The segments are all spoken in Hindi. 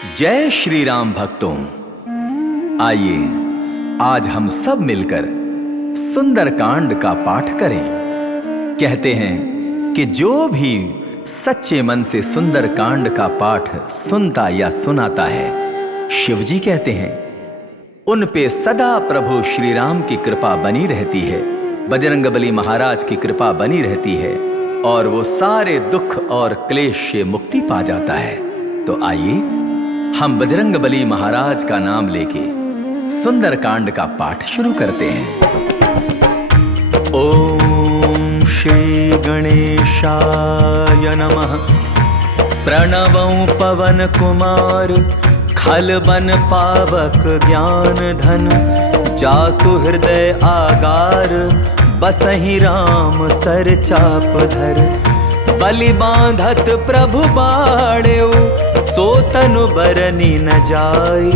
जय श्री राम भक्तों, आइए आज हम सब मिलकर सुंदरकांड का पाठ करें। कहते हैं कि जो भी सच्चे मन से सुंदरकांड का पाठ सुनता या सुनाता है, शिव जी कहते हैं उन पे सदा प्रभु श्री राम की कृपा बनी रहती है, बजरंगबली महाराज की कृपा बनी रहती है और वो सारे दुख और क्लेश से मुक्ति पा जाता है। तो आइए हम बजरंगबली महाराज का नाम लेके सुंदरकांड का पाठ शुरू करते हैं। ओम श्री गणेशाय नमः। प्रणवं पवन कुमार खलबन पावक ज्ञान धन, जासु हृदय आगार बसहि राम सर चाप धर। बलि बांधत प्रभु बाड़ेउ सो तनु बरनी न जाई,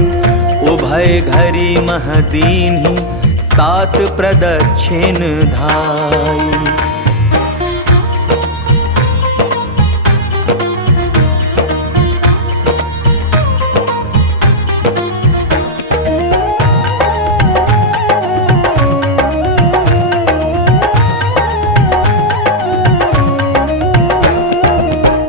उभय घरी मह दीन्हि सात प्रदक्षिण धाई।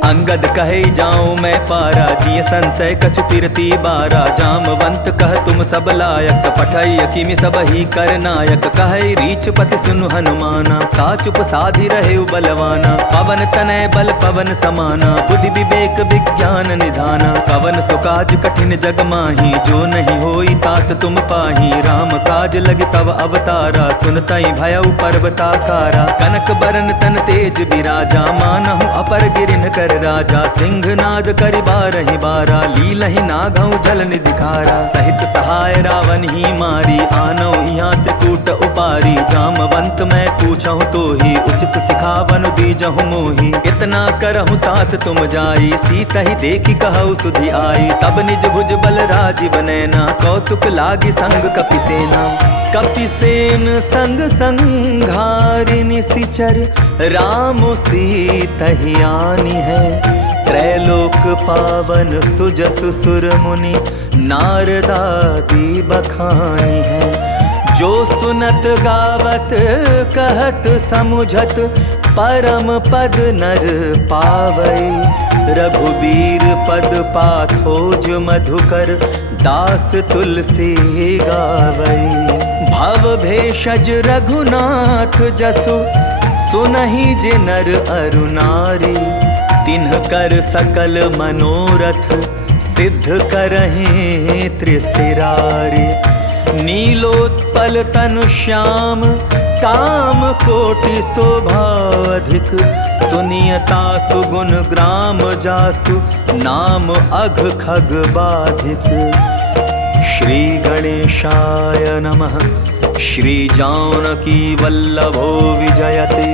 अंगद कहे जाऊं मैं पारा, जिय संशय कछु पिरती बारा। जामवंत कह तुम सब लायक, पठै किमि सब ही कर नायक। कहे रीछ पति सुनु हनुमाना, का चुप साधि रहे बलवाना। पवन तनय बल पवन समाना, बुद्धि विवेक विज्ञान निधाना। पवन सुकाज कठिन जग माही, जो नहीं होई तात तुम पाही। राम काज लगे तव अवतारा, सुनतई भयउ पर्वताकारा। कनक बरन तन तेज बिराजा, मानहु अपर गिरिन कर राजा। सिंहनाद करि बारहि बारा, लीलहि नागहु जल निधिखारा। सहित सहाय रावण ही मारी, आनौ यहाँ त्रिकूट उपारी। जामवंत मैं पूछहु तो ही, उचित सिखावनु दीजहु मोही। इतना करहु तात तुम जाई, सीतहि देखि कहु सुधि आई। तब निज भुज बल राजीव नैना, कौतुक लागी संग कपिसेना। कपिसेन संग संघारि निशिचर, राम सीतहि आनी है। त्रैलोक पावन सुजसु सुर मुनि, नारदादि बखानी है। जो सुनत गावत कहत समुझत, परम पद नर पावई। रघुबीर पद पाथोज मधुकर, दास तुलसी गावई। भव भेषज रघुनाथ जसु, सुनहि जे नर अरु नारी। तिन्ह कर सकल मनोरथ, सिद्ध करहि त्रिशिरारी। नीलोत्पल तनु श्याम, काम कोटि शोभा अधिक। सुनियता सुगुण ग्राम जासु, नाम अघ खग बाधिक। श्री गणेशाय नमः। श्री जानकी वल्लभो विजयते,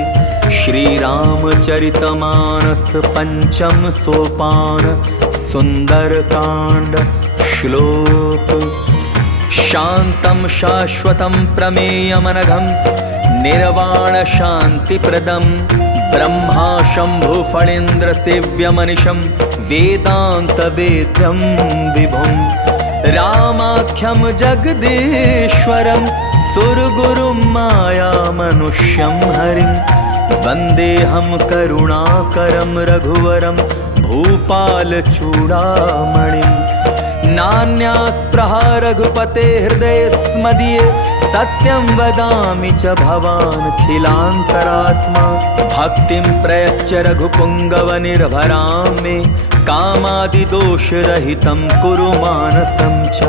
श्री रामचरितमानस पंचम सोपान। सुंदरकांड श्लोक। शांतं शाश्वतं प्रमेयमनघं, निर्वाण शांति प्रदम। ब्रह्मा शंभु फणीन्द्र सेव्यमनिशं, वेदांत वेद्यं विभुं। रामाख्यं जगदीश्वरं, सुरगुरुं माया मनुष्यं हरिं। वन्देऽहं करुणाकरं रघुवरं, भूपाल चूड़ामणिं। नान्यास्पृहा रघुपते हृदये स्मदीये, सत्यं वदामि च भवानखिलान्तरात्मा। भक्तिं प्रयच्छ रघुपुङ्गव निर्भरां मे, कामादिदोषरहितं कुरु मानसं च।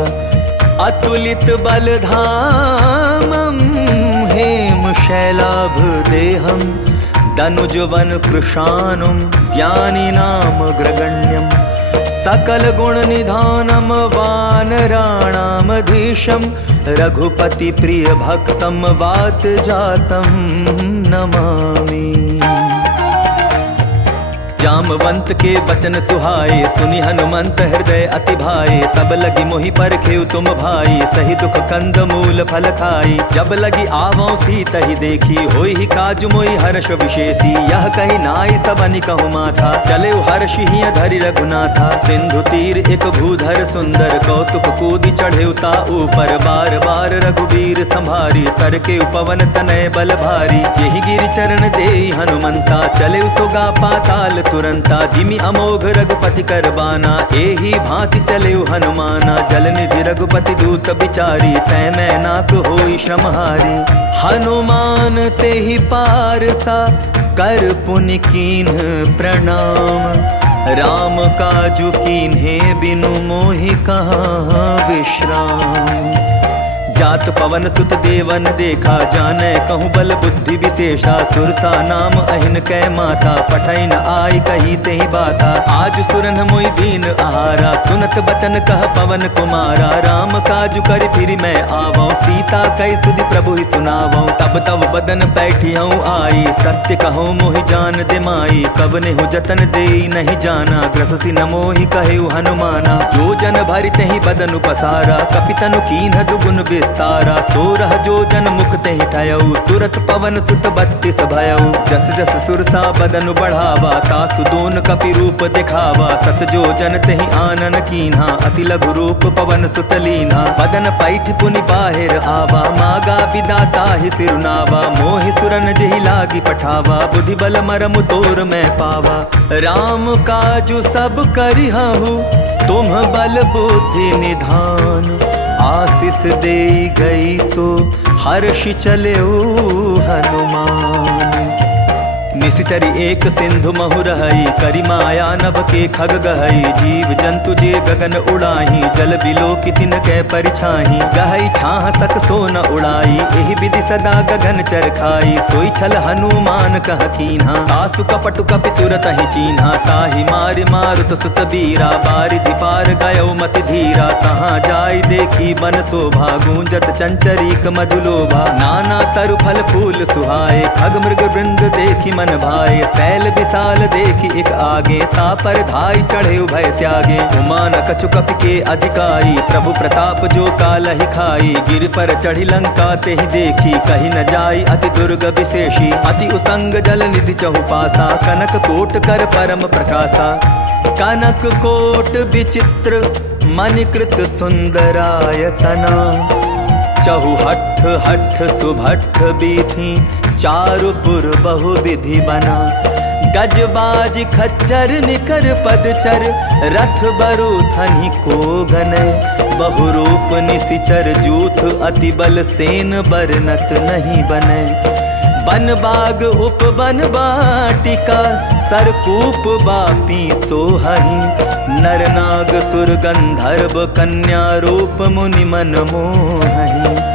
अतुलित बलधामं हेमशैलाभदेहं, दनुजवन कृशानुं ज्ञानिनामग्रगण्यं। सकल गुण निधानं वानराणामधीशं, रघुपति प्रिय भक्तं वात जातं नमामि। जामवंत के बचन सुहाए, सुनि हनुमंत हृदय अति भाए। तब लगी मोहि परखेउ तुम भाई, सही दुख कंद मूल फल खाई। जब लगी आवो सीत ही देखी, होई ही काजु मोहि हर्ष विशेषी। यह कही नाई सबनि कहु माथा, चले हर्ष ही धरि रघुनाथा। सिंधु तीर एक भूधर सुंदर, कौतुक कूदि चढ़े ता ऊपर। बार बार रघुबीर संभारी, तर के उपवन तनय बल भारी। यही गिरि चरण देई हनुमंता, चले सोगा पाताल तुरंता। जिमि अमोघ रघुपति कर बाना, एही भांति चले हनुमाना। जल निधि रघुपति दूत बिचारी, तै मैं नाक होई श्रमहारी। हनुमान तेहि पारसा, कर पुनि कीन्ह प्रणाम। राम काजु कीन्हे बिनु मोहि कहाँ विश्राम। जात पवन सुत देवन देखा, जाने कहूँ बल बुद्धि विशेषा। सुरसा नाम अहिन कै माता, पठै न आई कही तेहि बाता। आज सुरन मोहि दीन आहारा, सुनत बचन कह पवन कुमारा। राम काजु करि फिरि मैं आवौ, सीता कहि सुधि प्रभु ही सुनावौ। तब तब बदन बैठियौ आई, सत्य कहूँ मोहि जान दे माई। कब नेहु जतन देई नहीं जाना, ग्रससि न मोहि कहेउ हनुमाना। जो जन भरि तेहि बदनु पसारा, कपितनु कीन्ह दुगुन विस्तारा। सोरह जो जन मुख तेहि ठयऊ, तुरत पवन सुत 32 भयऊ। जस जस सुरसा बदन बढ़ावा, तासु दोन कपि रूप दिखावा। सत जो जन तेहि आनन कीन्हा, अति लघु रूप पवन सुत लीन्हा। बदन पैठ पुनि बाहिर आवा, मागा विदाता ही सिरुनावा। मोहि सुरन जेहि लागी पठावा, बुद्धि बल मरमु तोर मैं पावा। राम काजु सब करिहु, तुम बल बुद्धि निधान। आशीष देई गई सो, हर्ष चलेऊ हनुमान। निशिचरी एक सिंधु महु रहई, करि माया नभ के खग गहई। जीव जंतु जे गगन उड़ाही, जल बिलो की तिन कै परिछाही। गहई छाह सक सो न उड़ाई, एहि विधि सदा गगन चर खाई। सोई छल हनुमान कह कीन्हा, आसु कपटु कपि तुरत ही चीन्हा। ताहि मारि मारुत सुत बीरा, बारिधि पार गयो मति धीरा। तहाँ जाय देखी बन शोभा, गूंजत चंचरीक मधुलोभा। नाना तरु फल फूल सुहाए, खग मृग वृंद देखी मन भाए। शैल विशाल देखी एक आगे, तापर धाई चढ़े भय त्यागे। उमान कछु कपि के अधिकाई, प्रभु प्रताप जो कालहि खाई। गिर पर चढ़ी लंका तेहि देखी, कही न जाई अति दुर्ग विशेषी। अति उतंग जल निधि चहुपासा, कनक कोट कर परम प्रकाशा। कनक कोट विचित्र मणिकृत सुंदरायतना। चहुहठ हठ सुभठ बीथी, चारुपुर बहु विधि बना। गजबाज खच्चर निकर पदचर, रथ बरु थनि को गनय। बहुरूप निशिचर जूथ, अति बल सेन बरनत नहीं बनय। बन बाग उपवन बाटिका, सरकूप बापी सोहहि। नर नाग सुर गंधर्व, कन्या रूप मुनि मन मोहहि।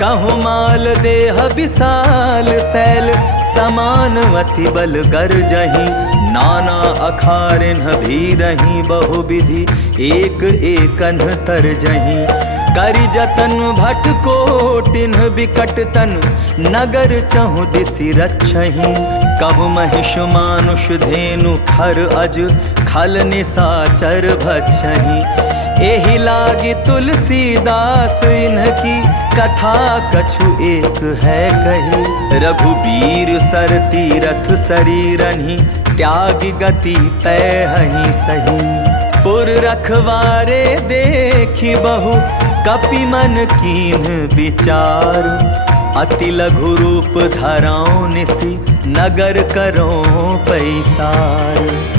कहु माल देह विशाल शैल, समान अति बल गर्जहि। नाना अखारिन भीरहि, बहु विधि एक एकन तरजहि। करि जतन भट कोटिन बिकट तन, नगर चहु दिसि रक्षहि। कहु महिष मानुष धेनु, खर अज खल निसाचर भक्षहि। एहि लागी तुलसीदास, इन्हकी कथा कछु एक है कही। रघुबीर सर तीरथ शरीरहि, त्यागी गति पैहि सही। पुर रखवारे देखी बहु, कपि मन कीन्ह विचार। अति लघु रूप धराओ निसि, नगर करो पैसार।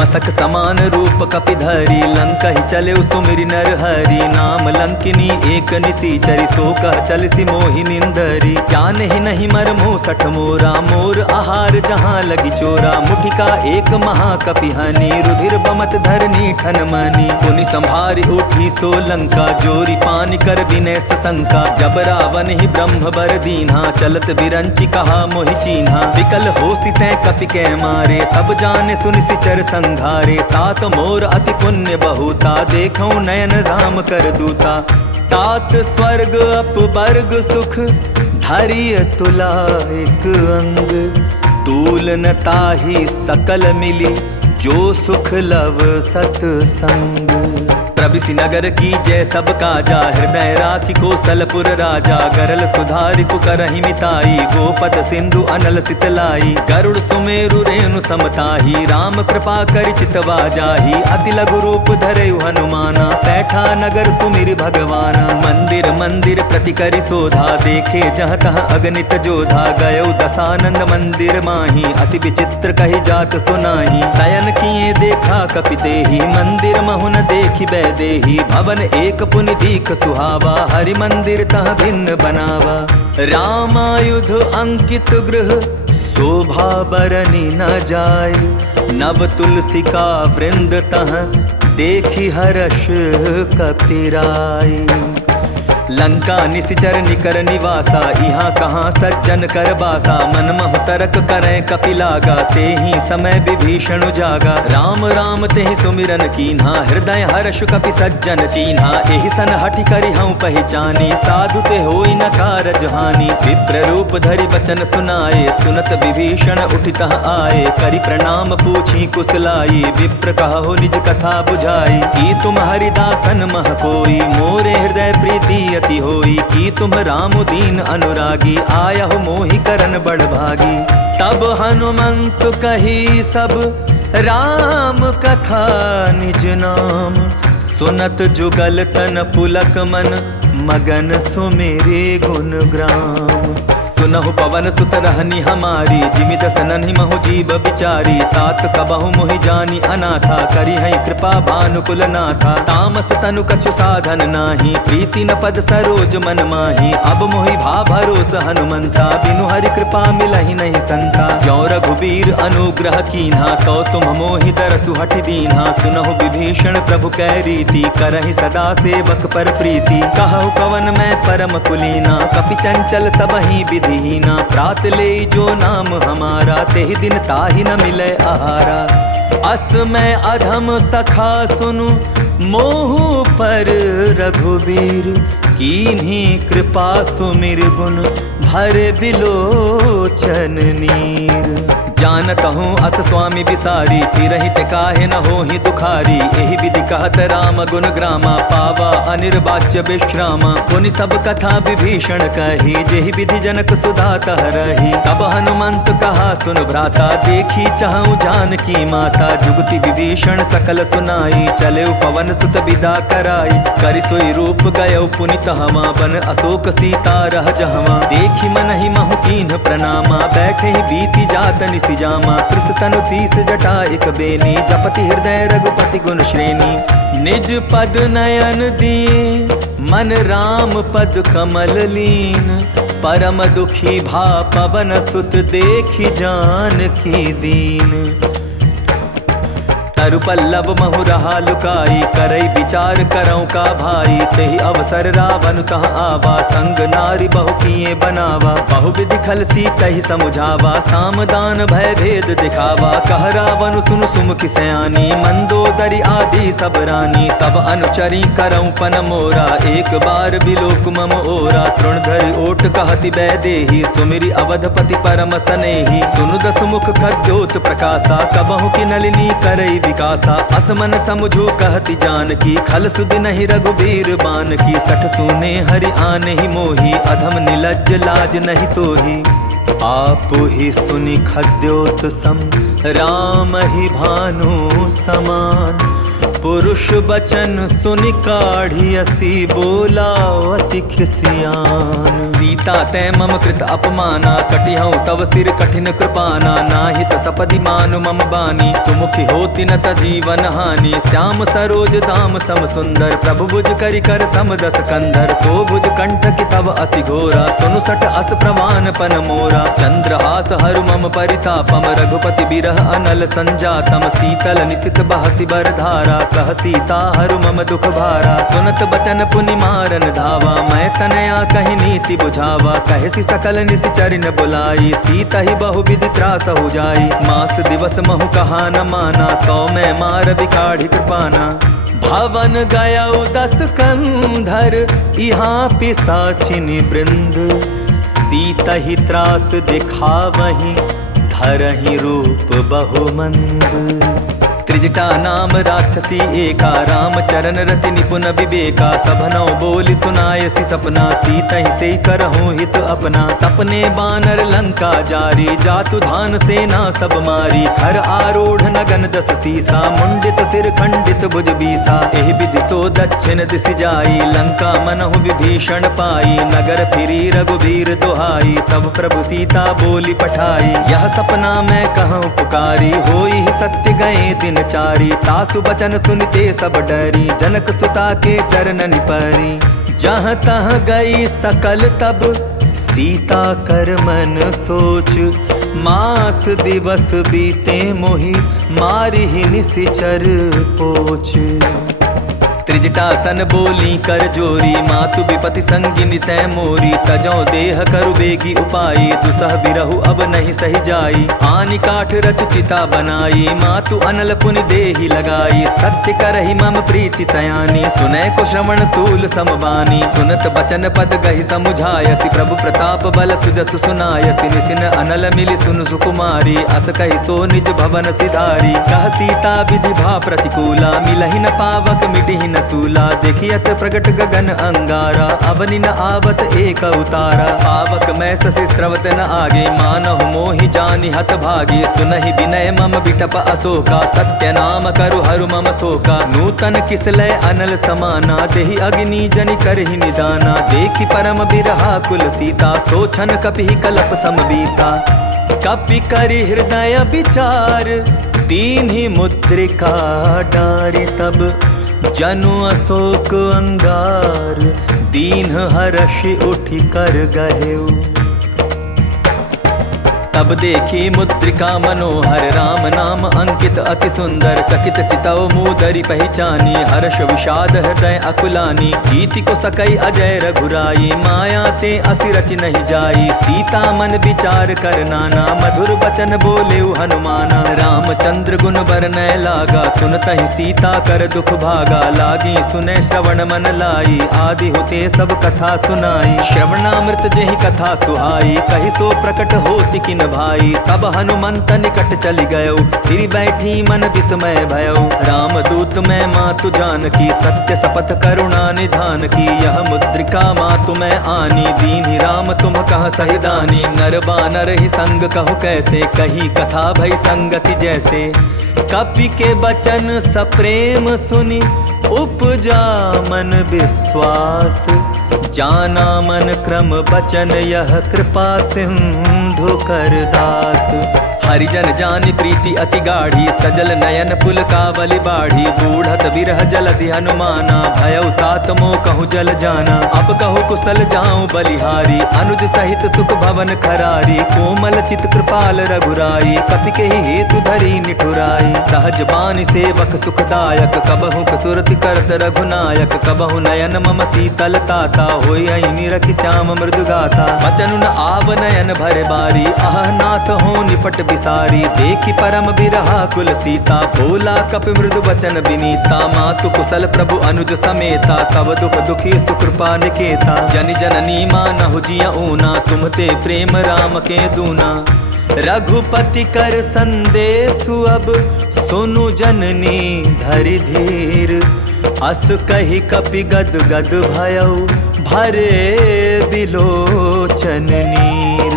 मसक समा समान रूप कपिधरी लंका ही चले सुमिरि नर हरि नाम लंकिनी एक निसीचरी सो कह चलसी मोहि निंदरी ज्ञान ही नहीं मर मुँह सठ मोरा मोर आहार जहाँ लगी चोरा मुठिका एक महाकपि हनि रुधिर बमत धरनी ठन मनी पुनि संभारी उठी सो लंका जोरी पानी कर विनय सशंका जब रावण ही ब्रह्म बर दीन्हा चलत बिरंची कहा मोहि चीन्हा विकल हो सितै कपि कै मारे तब जाने सुनि सिचर संघारे तात मोर अति पुण्य बहुता देखौ नयन राम कर दूता तात स्वर्ग अपवर्ग सुख धरिय तुला एक अंग तूल न ताहि सकल मिली जो सुख लव सतसंग प्रभिसि नगर की जय सब काजा हृदय राखी कौशलपुर राजा गरल सुधारि कुकरहि मिताई गोपद सिंधु अनल सितलाई गरुड़ सुमेरु रेणु समताही राम कृपा करि चितवा जाही अति लघु रूप धरयु हनुमाना पैठा नगर सुमिरि भगवाना मंदिर मंदिर प्रति करि शोधा देखे जह तह अगणित जोधा गयो दसानंद मंदिर माही अति विचित्र कहि जात सुनाही शयन किए देखा कपितेहि मंदिर महुन देखि देही भवन एक पुनि दीख सुहावा हरि मंदिर तह भिन्न बनावा रामायुध अंकित गृह शोभा बरनी न जाय नव तुलसी का वृंद तह देखी हर्ष कपिराई लंका निसिचर निकर निवासा यहाँ कहाँ सज्जन कर बासा मन महु तरक करें कपिलागा ते ही समय विभीषण जागा राम राम ते सुमिरन कीन्हा हृदय हर्ष कपि सज्जन चीन्हा एहि सन हठि करि हूँ पहचानी साधु ते होई न कारज हानि विप्र रूप धरि बचन सुनाए सुनत विभीषण उठितः आए करि प्रणाम पूछी कुशलाई विप्र कहो निज कथा बुझाई की तुम हरिदासन मह कोई मोरे हृदय प्रीति अति होई की तुम राम दीन अनुरागी आया हो मोहि करन बड़ भागी तब हनुमंत कही सब राम कथा निज नाम सुनत जुगल तन पुलक मन मगन सुमेरे गुण ग्राम सुनहु पवन सुत रहनी हमारी जिमि दसनहि महु जीव बिचारी तात कबहु मोहि जानी अनाथा करी है कृपा भानुकुल नाथा तामस तनु कछु साधन नाही प्रीति न पद सरोज मन माही अब मोहि भा भरोस हनुमंता बिनु हरि कृपा मिलहि नहीं संता जो रघुबीर अनुग्रह कीन्हा तो तुम मोहि दरसु हठि दीन्हा सुनहु विभीषण प्रभु कै रीति करहि सदा सेवक पर प्रीति कहु कवन मैं परम कुलीना कपि चंचल सबहि विधि दीना प्रात ले जो नाम हमारा तेहि दिन ताहि न मिले आहारा अस मैं अधम सखा सुनु मोहु पर रघुबीर कीन्ही कृपा सुमिर गुण भर बिलोचन नीर जानत हूँ अस स्वामी बिसारी फिरहि ते काहे न होहि दुखारी एहि विधि कहत राम गुण ग्रामा पावा अनिर्वाच्य विश्रामा पुनि सब कथा विभीषण कही जेहि विधि जनक सुधा तह रही तब हनुमंत कहा सुन भ्राता देखी चाहूँ जानकी माता जुगति विभीषण सकल सुनाई चले पवन सुत विदा कराई करि सोई रूप गयो पुनि तहवा बन अशोक सीता रह जहवा देखी मन ही महु कीन्ह प्रणामा बैठे ही बीती जात जामा कृष तनु तीस जटा एक बेनी जपति हृदय रघुपति गुण श्रेणी निज पद नयन दिए मन राम पद कमल लीन परम दुखी भा पवन सुत देखी जानकी दीन तरु पल्लव महु रहा लुकाई करई विचार करौ का भाई तेहि अवसर रावण तह आवा संग नारी बहु किए बनावा बहु विधि खल सीतहि समुझावा सामदान भय भेद दिखावा कह रावण सुन सुमुखि सयानी मंदोदरी आदि सब रानी तब अनुचरी करौ पन मोरा एक बार बिलोक मम ओरा तृणधरि ओट कहति बैदेही सुमिरि अवधपति परम सनेही सुनु दसमुख खद्योत प्रकाशा कबहु की नलिनी करई विकासा असमन समझो कहति जानकी खल सुध नहीं रघुबीर बान की सठ सुने हरि आने ही मोही अधम निलज्ज लाज नहीं तोही आप ही सुनि खद्योत सम राम ही भानु समान पुरुष बचन सुनि काढ़ी असी बोला अति खिसियान। सीता तै मम कृत अपमाना कटिहऊँ तव सिर कठिन कृपाना। नाहित सपदि मानु मम बानी सुमुखी होति न जीवन हानि। श्याम सरोज दाम सम सुंदर प्रभु भुज करि कर सम दस कंधर। सो भुज कंठ की तव अति घोरा सुनु सट अस प्रमाण पन मोरा। चंद्रहास हरु मम परितापम रघुपति बिरह अनल संजातम। शीतल निशित बहसी बर धारा कह सीता हरु मम दुख भारा। सुनत बचन पुनि मारन धावा मैं तनया कहि नीति बुझावा। कहसी सकल निशिचर न बुलाई सीता ही बहु विधि त्रास हो जाई। मास दिवस महु कहा न माना तो मैं मार बिकाढ़ी कृपाना। भवन गया 10 कंधर यहाँ पिसाचिनी वृंद। सीता ही त्रास दिखावहीं धरहि रूप बहुमंद। त्रिजटा नाम राक्षसी एका राम चरण रति निपुण विवेका। सभनौ बोली सुनायसी सपना सीता ही से करहूँ हित अपना। सपने बानर लंका जारी जातु धान सेना सब मारी। खर आरूढ़ नगन 10 सीसा मुंडित सिर खंडित भुज बीसा। एहि विधि सो दक्षिण दिशि जाई लंका मनहु विभीषण पाई। नगर फिरी रघुबीर दुहाई तब प्रभु सीता बोली पठाई। यह सपना मैं कहूँ पुकारी होई सत्य गए दिन चारी। तासु बचन सुनते सब डरी जनक सुता के चरण निपरी। जहाँ तहाँ गई सकल तब सीता कर मन सोच। मास दिवस बीते मोहि मारी ही निशिचर पोच। त्रिजटासन बोली कर जोरी मातु विपति संगिनी तै मोरी। तजौ देह करु बेगी उपाई दुसह बिरहु अब नहीं सही जाई। आनि काठ रच चिता बनाई मातु अनल पुनि देहि लगाई। सत्य करहि मम प्रीति सयानी सुनै को श्रवण सूल समबानी। सुनत बचन पद गहि समुझायसि प्रभु प्रताप बल सुजसु सुनायसि। निसिन अनल मिलि सुनु सुकुमारी अस कहि सो निज भवन सिधारी। कह सीता विधि भा प्रतिकूला मिलहि न पावक मिटिहि न सूला। देखियत प्रगट गगन अंगारा अवनि न आवत एक उतारा। पावक मैं ससि स्रवत न आगे मानहु मोहि जानि हत भागी। सुनहि विनय मम बिटप अशोका सत्य नाम करु हरु मम शोका। नूतन किसलय अनल समाना देहि अग्नि जनि करहि निदाना। देखि परम बिरहा कुल सीता सोचन कपिहि कलप समबीता। कपि करि हृदय विचार दीन्हि मुद्रिका डारि। तब जनु अशोक अंगार दीन हर्षि उठि कर गहेउ। तब देखी मुद्रिका मनोहर राम नाम अंकित अति सुंदर। चकित चितौ मूदरि पहचानी हर्ष विषाद हृदय अकुलानी। कीति को सकई अजय रघुराई माया ते असि रचि नहीं जाई। सीता मन विचार कर नाना मधुर बचन बोले हनुमाना। रामचंद्र गुण बरनय लागा सुनतहि सीता कर दुख भागा। लागी सुने श्रवण मन लाई आदि होते सब कथा सुनाई। श्रवणामृत जेहि कथा सुहाई कहि सो प्रकट होति किन भाई। तब हनुमंत निकट चली गयो फिर बैठी मन विस्मय भयो। राम दूत मैं मातु जानकी सत्य सपथ करुणा निधान की। यह मुद्रिका मातु मैं आनी दीन्हि राम तुम कह सहि दानी। नर बानर ही संग कहु कैसे कही कथा भई संगति जैसे। कपि के बचन सप्रेम सुनि उपजा मन विश्वास। जाना मन क्रम बचन यह कृपा सिंधु कर दास। हरिजन जानि प्रीति अति गाढ़ी सजल नयन पुल कावली बाढ़ी। बूढ़त बिरह जलधि हनुमाना भयउ तात मोह कहूँ जल जाना। अब कहूँ कुशल जाऊँ बलिहारी अनुज सहित सुख भवन खरारी। कोमल चित कृपाल रघुराई कपि के ही हेतु धरी निठुराई। सहज बानी सेवक सुखदायक कबहु कसुरति करत रघुनायक। कबहु नयन मम शीतल ताता होई निरखि श्याम मृदु गाथा। बचनु न आव नयन भरे बारी अह नाथ हो निपट सारी। देखी परम बिरहा कुल सीता बोला कपि मृदु बचन विनीता। मातु कुशल प्रभु अनुज समेता तब दुख दुखी सुकृपा निकेता। जनि जननी मानहु जिया ऊना तुम ते प्रेम राम के दूना। रघुपति कर संदेशु अब सुनु जननी धरि धीर। अस कहि कपि गद गद भयउ भरे बिलोचन नीर।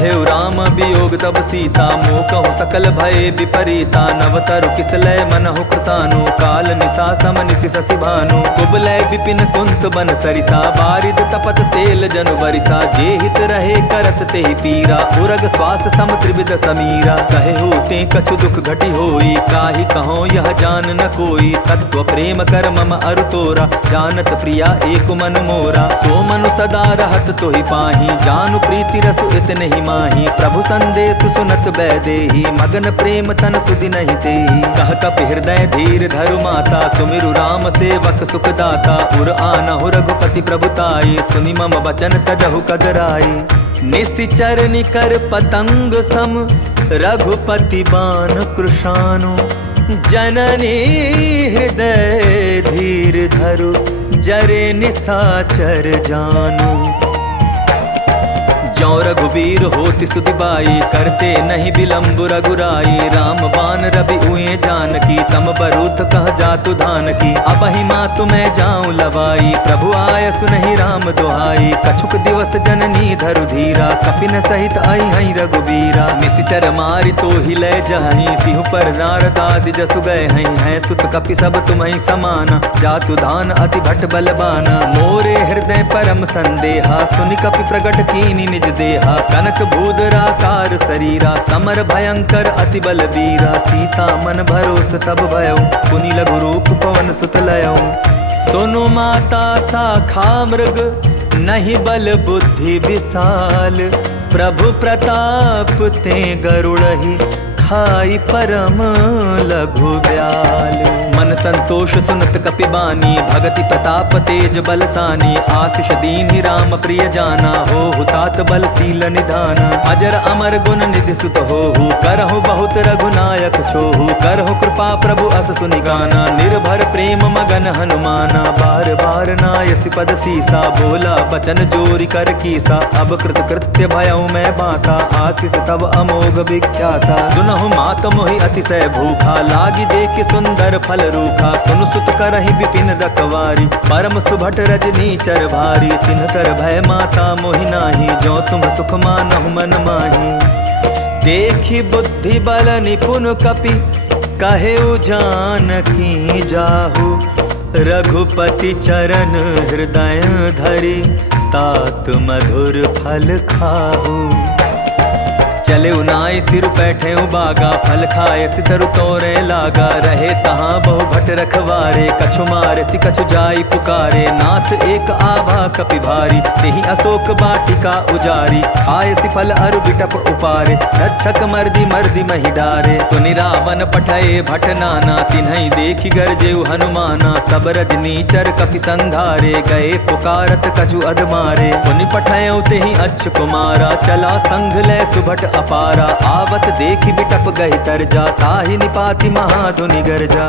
कहे राम वियोग तब सीता, मोह कहु सकल भय विपरीता। नवतरु किसलय मनहु कृसानु, काल निशा सम निशि शशि भानु। कुबलय विपिन कुंत बन सरिसा, बारिद तपत तेल जनु बरिसा। जे हित रहे करत तेहि पीरा, उरग श्वास सम त्रिविध समीरा। कहे होते कछु दुख घटी होई, काहि कहो यह जान न कोई। तत्व प्रेम कर मम अरु तोरा, जानत प्रिया एक मन मोरा। सो मनु सदा रहत तोहि पाही, जानु प्रीति रसु इतने ही माही। प्रभु संदेश सुनत बैदेही, मगन प्रेम तन सुधि नहीं तेही। कह कपि हृदय धीर धरु माता, सुमिरु राम सेवक सुख दाता। उर आनहु रघुपति प्रभुताई, सुनि मम वचन तजहु कगराई। निशिचर निकर पतंग सम, रघुपति बाण कृशानु। जननी हृदय धीर धरु, जरे निशाचर जानु। ज्यों रघुबीर होति सुधि बाई, करते नहीं विलम्ब रघुराई। राम बाण रवि उए जानकी, तम बरूथ कह जातु धान की। अबहि मातु मैं जाऊं लवाई, प्रभु आय सुनहि राम दुहाई। कछुक दिवस जननी धरु धीरा, कपिन सहित आई हई रघुबीरा। निशिचर मारि तो ही लय जहई, तिहु पर नारद आदि जसु गए हई। है सुत कपि सब तुम्हि समाना, जातु धान अति भट बलबाना। मोरे हृदय परम संदेहा, सुनि कपि प्रगट कीनि निज देहा। कनक भूधराकार शरीरा, समर भयंकर अति बलवीरा। सीता मन भरोस तब भयो, पुनि लघु रूप पवन सुत लयो। सुनु माता शाखा मृग, नहीं बल बुद्धि विशाल। प्रभु प्रताप ते गरुड़हि, खाई परम लघु ब्याल। मन संतोष सुनत कपि बानी, भगति प्रताप तेज बलसानी। आशीष दीन्हि राम प्रिय जाना, हो हुतात बलशील निधाना। अजर अमर गुण निधि सुत होहु, करहु बहुत रघुनायक छोहु। करहु कृपा प्रभु अस सुनि गाना, निर्भर प्रेम मगन हनुमाना। बार बार नायसि पद सीसा, बोला बचन जोरि कर कीसा। अब कृत कृत्य भयउ मैं बाता, आशीष तब अमोघ विख्याता। सुनहु मात मोहि अतिशय भूखा, लागी देख सुंदर फल रूखा। सुन सुत करहि विपिन रखवारी, परम सुभट रजनी चर भारी। तिनकर भय माता मोहि नाही, जो तुम सुख मानहु मन माही। देखी बुद्धि बल निपुन कपि, कहे जानकी जाहु। रघुपति चरण हृदय धरि, तात मधुर फल खाहु। चले उनाई सिर बैठे बागा, फल खाए सितरु तोरे लागा। रहे तहाँ बहु भट रखवारे, कछु मारे सि कछु जाई पुकारे। नाथ एक आभा कपि भारी, तेहि अशोक बाटिका उजारी। खाए सि फल अरु बिटप उपारे, रक्षक मर्दी मर्दी महि डारे। सुनि रावण पठये भट नाना, तिन्हई देखि गरजेउ हनुमाना। सब रजनीचर कपि संघारे, गए पुकारत कछु अधमारे। पुनि पठयउ तेहि अच्छ कुमारा, चला संघ लय सुभट अपारा। आवत देखि बिटप गहि तरजा, ताहि निपाति महाधुनि गरजा।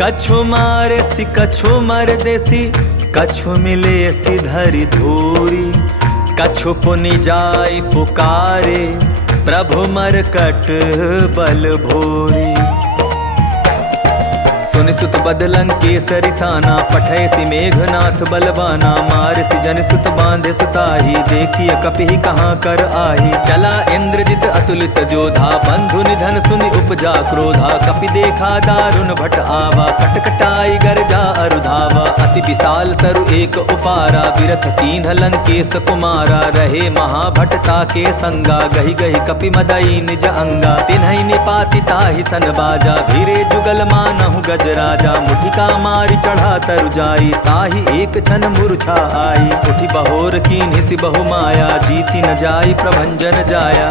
कछु मारे सि कछु मर देसी, कछु मिले सि धरि धूरी। कछु पुनि जाय पुकारे, प्रभु मरकट बल भोरी। सुनि सुत बदलन केसरि साना, पठय सि मेघनाथ बलवाना। मार सि जन सुत बांधे सुताही, देखिए कपिहि कहाँ कर आही। चला इंद्रजित अतुलित जोधा, बंधु निधन सुनि उपजा क्रोधा। कपि देखा दारुण भट आवा, कटकटाई गरजा अरुधावा। अति विशाल तरु एक उपारा, विरथ कीन्ह लंकेश कुमारा। रहे महाभटता के संगा, गहि गहि कपि मदई निज अंगा। तिन्हई निपाति ताहि सन बाजा, भीरे जुगल मानहु गज राजा। मुठिका मारि चढ़ा तरु जाई, ताहि एक क्षण मूर्छा आई। उठि बहोर कीन्हि सि बहु माया, जीति न जाई प्रभंजन जाया।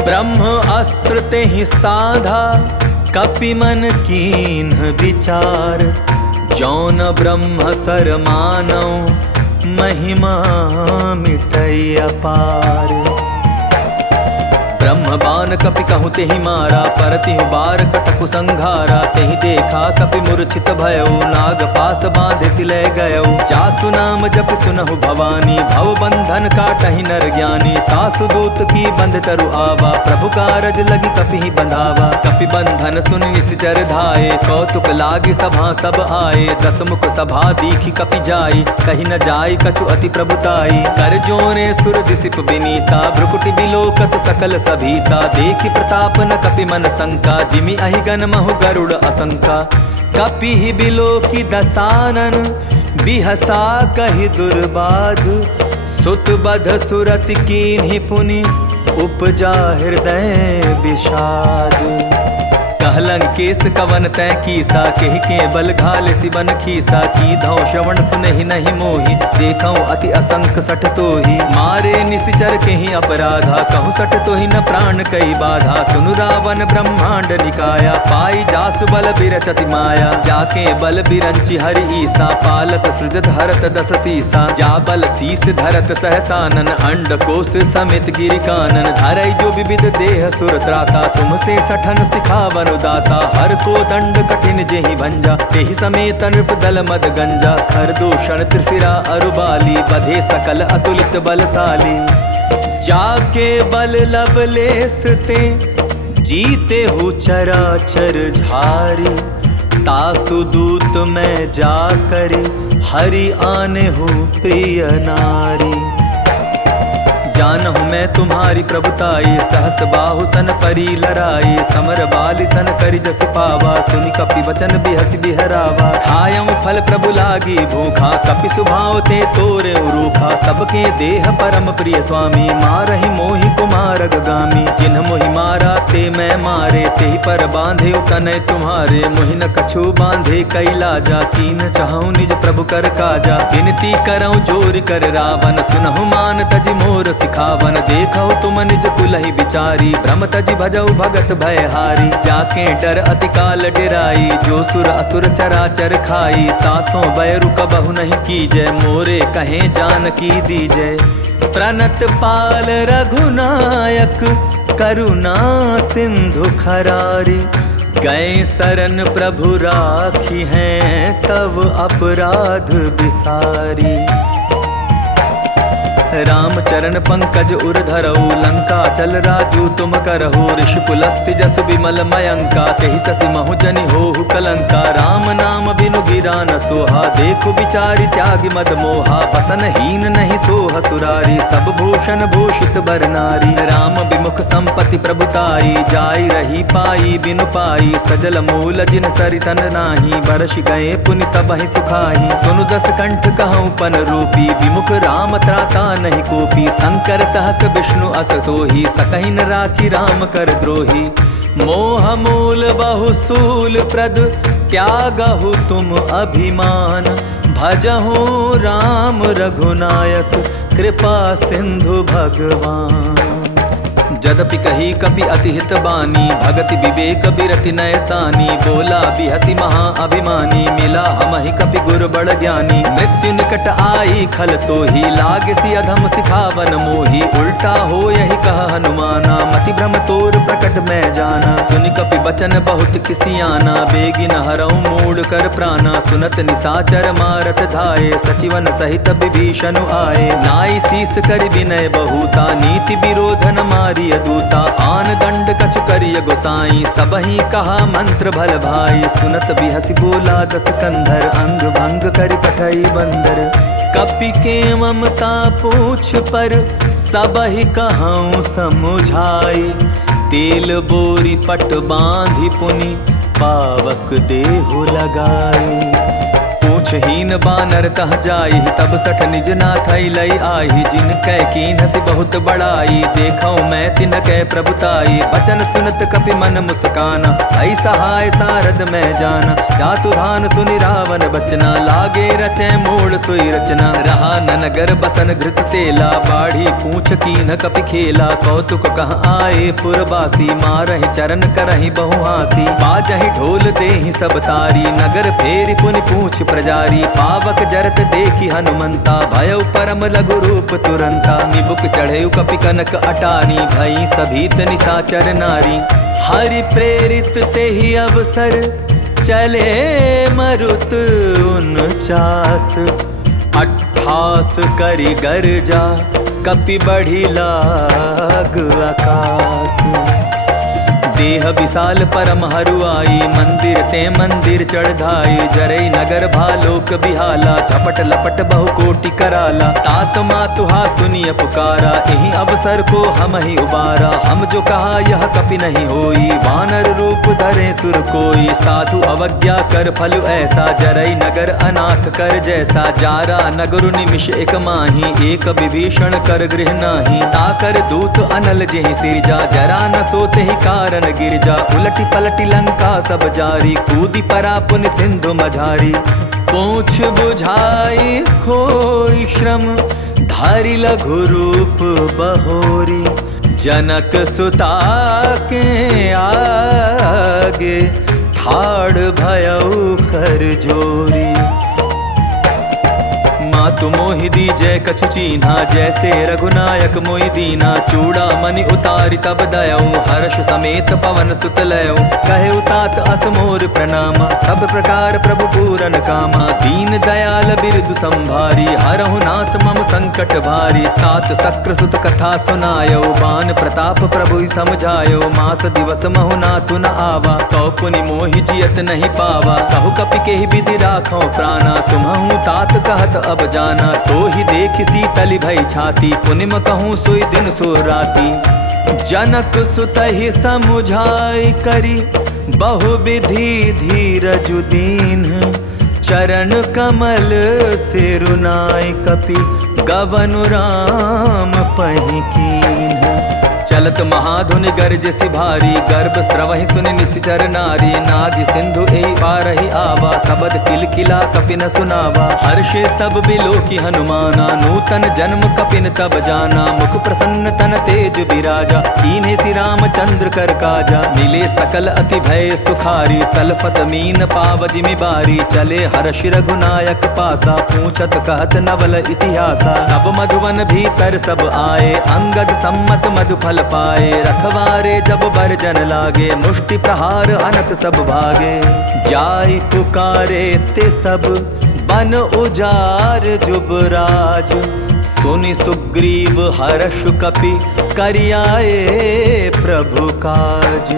ब्रह्म अस्त्र तेहि साधा, कपि मन कीन्ह विचार। जौन ब्रह्म सर मानौ, महिमा मिटै अपार। ब्रह्म बाण कपि कहूँ तेहि मारा, परतिहु बार कटकु संघारा। तेहि देखा कपि मूर्छित भयो, नाग पास बांधे सिलय गयो। जासु नाम जप सुनहु भवानी, भव बंधन काटहि नर ज्ञानी। तासु दूत की बंध तरु आवा, प्रभु कारज लगी कपि ही बंधावा। कपि बंधन सुन निश्चर धाये, कौतुक लागी सभा सब आए। दस मुख सभा दीखी कपि जाई, कही न जाई कछु अति प्रभुताई। कर जोरे सुर दिसिप बिनीता, भ्रुकुटि बिलोकत सकल सभीता। देखि प्रताप न कपि मन शंका, जिमि अहिगन महु गरुड़ असंका। कपि ही बिलोकि दसानन, बिहसा कहि दुर्बाध। सुत बध सुरति कीन्हि पुनि, उपजा हृदय विषाद। कहलं केस कवन तै कीसा, केहि के बल घाल सिबन खीसा। की धौ श्रवण सुनहि नहीं मोहि, देखौ अति असंक सठ तोहि। मारे निशिचर केहि अपराधा, कहूँ सठ तोहि न प्राण कई बाधा। सुनु रावण ब्रह्मांड निकाया, पाई जासु बल बिरचति माया। जाके बल बिरंचि हरि ईसा, पालत सृजत हरत दस सीसा। जा बल शीस धरत सहसानन, अंड कोश समेत गिरि कानन। धरई जो विविध देह सुर त्राता, तुमसे सठन सिखावन दाता। हर को दंड कठिन जेहि भंजा, तेहि समेत नृप दल मद गंजा। खर दूषण त्रिशिरा अरुबाली, बधे सकल अतुलित बलशाली। जाके बल लवलेस ते, जीते हु चराचर झारी। तासु दूत में जाकर, हरि आने हूँ प्रिय नारी। जानहु मैं तुम्हारी प्रभुताई, सहस बाहु सन परी लराई। समर बाली सन करि जसु पावा, सुनि कपि वचन बिहसि बिहरावा। खायऊ फल प्रभु लागी भूखा, कपि सुभाव ते तोरे रूखा। सबके देह परम प्रिय स्वामी, मारहि मोहि कुमार गामी। जिन्ह मोहि मारा ते मैं मारे, तेहि पर बांधे तनय तुम्हारे। मोहि न कछु बांधे कैलाजा, कीन चाहूँ निज प्रभु कर काजा। विनती करऊँ जोर कर रावण, सुनहु मान तजि मोर खावन। देखो तुम निज कुलहि विचारी, भ्रम तजि भजऊ भगत भयहारी। जाके डर अति काल डेराई, जो सुर असुर चराचर खाई। तासों बैरु कबहु नहीं कीजय, मोरे कहे जानकी दीजय। प्रणत पाल रघुनायक, करुणा सिंधु खरारी। गए शरण प्रभु राखी हैं, तव अपराध बिसारी। राम चरण पंकज उर धरऊ, लंका चल राजू तुम करहु। ऋषि पुलस्ति जसु विमल मयंका, तेहि ससि महु जनि होहु कलंका। राम नाम बिनु गिरा न सोहा, देखु विचारि त्यागि मद मोहा। बसन हीन नहीं सोह सुरारी, सब भूषण भूषित बर नारी। राम विमुख संपत्ति प्रभुताई, जाई रही पाई बिनु पाई। सजल मूल जिन सरितन नाही, बरस गए पुनि तबहि सुखाई। सुनु दस कंठ कहूँ पन रूपी, विमुख राम त्राता नहीं कोपी। शंकर सहस विष्णु अस तोहि, सकहि न राखी राम कर द्रोही। मोह मूल बहु सूल प्रद, त्यागहु तुम अभिमान। भजहु राम रघुनायक, कृपा सिंधु भगवान। जदपि कही कपि अति हित बानी, भगति विवेक बिरति नय सानी। बोला बिहसी महा अभिमानी, मिला हमहि कपि गुर बड़ ज्ञानी। मृत्यु निकट आई खल तोहि, लागसी अधम सिखावन मोहि। उल्टा हो यही कह हनुमाना, मति भ्रम तोर प्रकट मैं जाना। सुनि कपि बचन बहुत किसियाना, बेगिन हरऊ मूड कर प्राणा। सुनत निसाचर मारत धाये, सचिवन सहित विभीषण आए। नाई शीस कर विनय बहुता, नीति विरोधन मारी दूता। आन दंड कछु करिय गोसाई, सबहि कहा मंत्र भल भाई। सुनत बिहसी बोला दस कंधर, अंग भंग करि पठई बंदर। कपि के ममता पूछ पर, सबहि कहूँ समुझाई। तेल बोरी पट बांधि पुनि, पावक देहु लगाई। पूछहीन बानर तह जाई, तब सठ निज नाथ लई आई। जिन कै कीन्हसि बहुत बड़ाई, देखौ मैं तिन कै प्रभुताई। बचन सुनत कपि मन मुस्काना, ऐ सहाय सारद मैं जाना। चातुधान सुनि रावण बचना, लागे रचै मूल सोई रचना। रहा न नगर बसन घृत तेला, बाढ़ी पूछ कीन्ह कपि खेला। कौतुक कह आए पुरवासी, मारहि चरण करहि बहु हासी। बाजहि ढोल देहि सब तारी, नगर फेरि पुनि पूछ प्रजा चारी। पावक जरत देखी हनुमंता, भयउ परम लघु रूप तुरंता। निबुक चढ़े कपि कनक अटारी, भई सभीत निशाचर नारी। हरि प्रेरित तेहि अवसर, चले मरुत 49। 28 करि गर्जा, कपि बढ़ी लाग आकाश। देह विशाल परम हरुआई, मंदिर ते मंदिर चढ़ाई। जरई नगर भालोक बिहाला, झपट लपट बहु कोटि कराला। तात मातुहा सुनिय पुकारा, यही अवसर को हम ही उबारा। हम जो कहा यह कपि नहीं होई, वानर रूप धरे सुर कोई। साधु अवज्ञा कर फल ऐसा, जरई नगर अनाथ कर जैसा। जारा नगर निमिष एक माही, एक विभीषण कर गृह नाही। ताकर दूत अनल जेहि सिरजा, जरा न सोते ही कारण गिरजा। उलटी पलटी लंका सब जारी, कूदी परा पुन सिंधु मझारी। पूछ बुझाई खोई श्रम, धारी लघु रूप बहोरी। जनक सुता के आगे, ठाड़ भयउ कर जोरी। मातु मोहि दीजै कछु चीन्हा, जैसे रघुनायक मोहि दीना। चूड़ा मणि उतारि तब दयऊ, हर्ष समेत पवन सुत लयऊ। कहे तात अस मोर प्रणामा, सब प्रकार प्रभु पूरन कामा। दीन दयाल बिरदु संभारी, हरहु नाथ मम संकट भारी। तात सक्र सुत कथा सुनायो, बान प्रताप प्रभु समझायो। मास दिवस महु नाथु न आवा, तो पुनि मोहि जियत नहीं पावा। कहु कपि केहि विधि राखो प्राणा, तुम्हु तात कहत अब जाना। तो ही देख शीतल भई छाती, पुनिम कहूँ सोई दिन सो राती। जनक सुतहि समुझाई करी, बहु विधि धीरज दीन। चरण कमल सिरुनाई, कपि गवनु राम पहि कीन्ह। चलत महाधुनि गर्ज सिभारी, गर्भ स्त्रवहि सुनि निश्चर नारी। नादि सिंधु एहि पारहि आवा, सबद किलकिला कपिन सुनावा। हर्षे सब बिलोकी हनुमाना, नूतन जन्म कपिन तब जाना। मुख प्रसन्न तन तेज बिराजा, कीन्हे श्री रामचंद्र कर काजा। मिले सकल अति भय सुखारी, तलफत मीन पाव जिमि बारी। चले हर्षि रघुनायक पासा, पूछत कहत नवल इतिहासा। तब मधुवन भीतर सब आए, अंगद सम्मत मधुफल पाए। रखवारे जब बरजन लागे, मुष्टि प्रहार अनत सब भागे। जाय पुकारे ते सब, बन उजार जुबराज। सुनि सुग्रीव हर्ष कपि, करियाए प्रभु काज।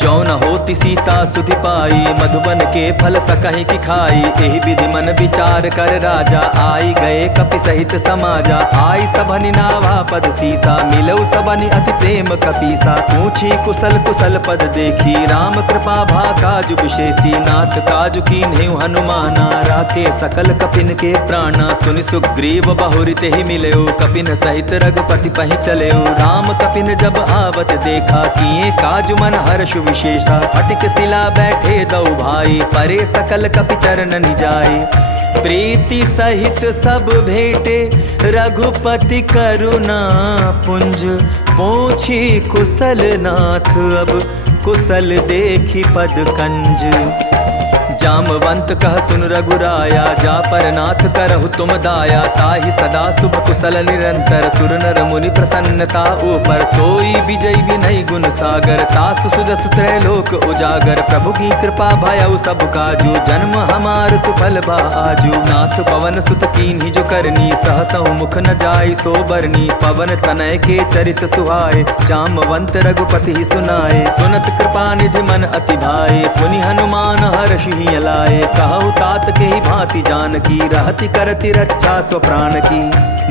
जौन होति सीता सुधि पाई, मधुबन के फल सकहि की खाई। एहि विधि मन विचार कर राजा, आई गए कपि सहित समाजा। आई सबनि नावा पद सीसा, मिलऊ सबनि अति प्रेम कपीसा। पूछी कुशल कुशल पद देखी, राम कृपा भा काजु विशेषी। नाथ काजु कीन्हेउ हनुमाना, राखे सकल कपिन के प्राणा। सुनि सुग्रीव बहुरि तेहि मिलयो, कपिन सहित रघुपति पहि चलयो। राम कपिन जब आवत देखा, किए काजु मन हर्ष विशेषा। फटिक शिला बैठे दौ भाई, परे सकल कपि चरण निजाई। प्रीति सहित सब भेटे, रघुपति करुणा पुंज। पूछी कुशल नाथ, अब कुशल देखी पद कंज। जामवंत कह सुन रघुराया, जा पर नाथ करहु तुम दाया। ताहि सदा शुभ कुशल निरंतर, सुर नर मुनि प्रसन्नता ऊपर। सोई विजय विनय गुण सागर, तासु सुजसु त्रैलोक उजागर। प्रभु की कृपा भयउ सब काजू, जन्म हमार सुफल बा आजू। नाथ पवन सुत कीन्हि जो करनी, सहसहु मुख न जाय सो बरनी। पवन तनय के चरित सुहाए, जामवंत रघुपति सुनाए। सुनत कृपा निधि मन अति भाए, पुनि हनुमान हर्षि लाए। कहु तात के ही भांति जानकी, रहति करति रक्षा स्व प्राण की।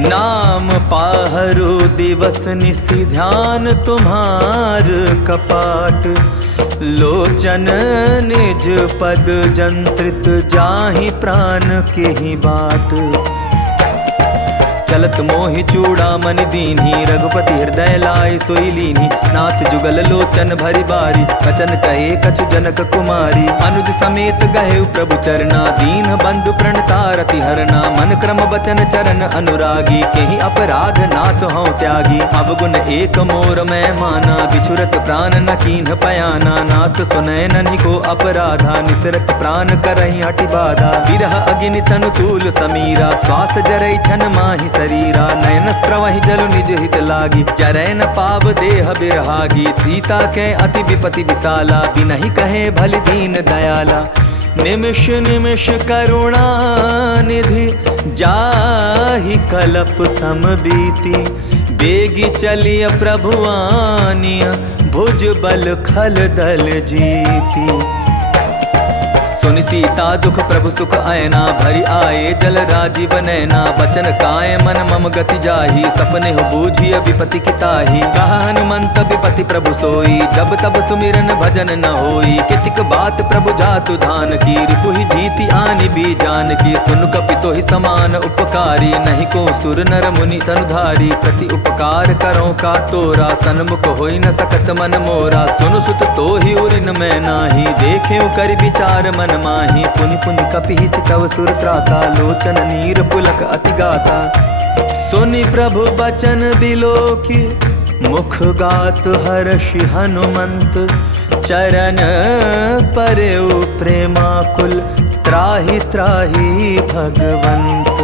नाम पाहरु दिवस निशि, ध्यान तुम्हार कपाट। लोचन निज पद जंत्रित, जाहि प्राण के ही बाट। चलत मोहि चूड़ामणि दीन्ही, रघुपति हृदय लाय सोई लीन्ही। नाथ जुगल लोचन भरि बारी, वचन कहे कछु जनक कुमारी। अनुज समेत गहे प्रभु चरना, दीन बंधु प्रणतारति हरना। मन क्रम बचन चरण अनुरागी, केहि अपराध नाथ हूँ त्यागी। अवगुण एक मोर मैं माना, बिछुरत प्राण न कीन्ह पयाना। नाथ सुनय ननि को अपराधा, निसरत प्राण करहि हटि बाधा। विरह अग्नि तनु तूल समीरा, श्वास जरै छन माहि शरीरा। नयन स्त्रवहि जल निज हित लागी, जरै न पाव देह बिरहागी। सीता के अति विपति विशाला, बिनहि कहे भलि दीन दयाला। निमिष निमिष करुणा निधि, जाहि कलप सम बीती। बेगी चलिय प्रभु आनिय, भुज बल खल दल जीती। सुनि सीता दुख प्रभु सुख आयना, भरि आए जल राजीव नैना। बचन काय मन मम गति जाही, सपने हो बूझिय विपति किताही। कहा हनुमंत विपति प्रभु सोई, जब तब सुमिरन भजन न होई। कितिक बात प्रभु जातु धान की, रिपुहि जीति आनि भी जान की। सुन कपितो ही समान उपकारी, नहीं को सुर नर मुनि तनुधारी। प्रति उपकार करो का तोरा, सन्मुख होई न सकत मन मोरा। सुनु सुत तो ही उरिन मैं नाही, देखे कर विचार मन माही। पुनि पुनि कपिहि चितव सुर त्राता, लोचन नीर पुलक अति गाता। सुनि प्रभु बचन बिलोकी, मुख गात हर्षि हनुमंत। चरण परेउ प्रेमाकुल, त्राहि त्राहि भगवंत।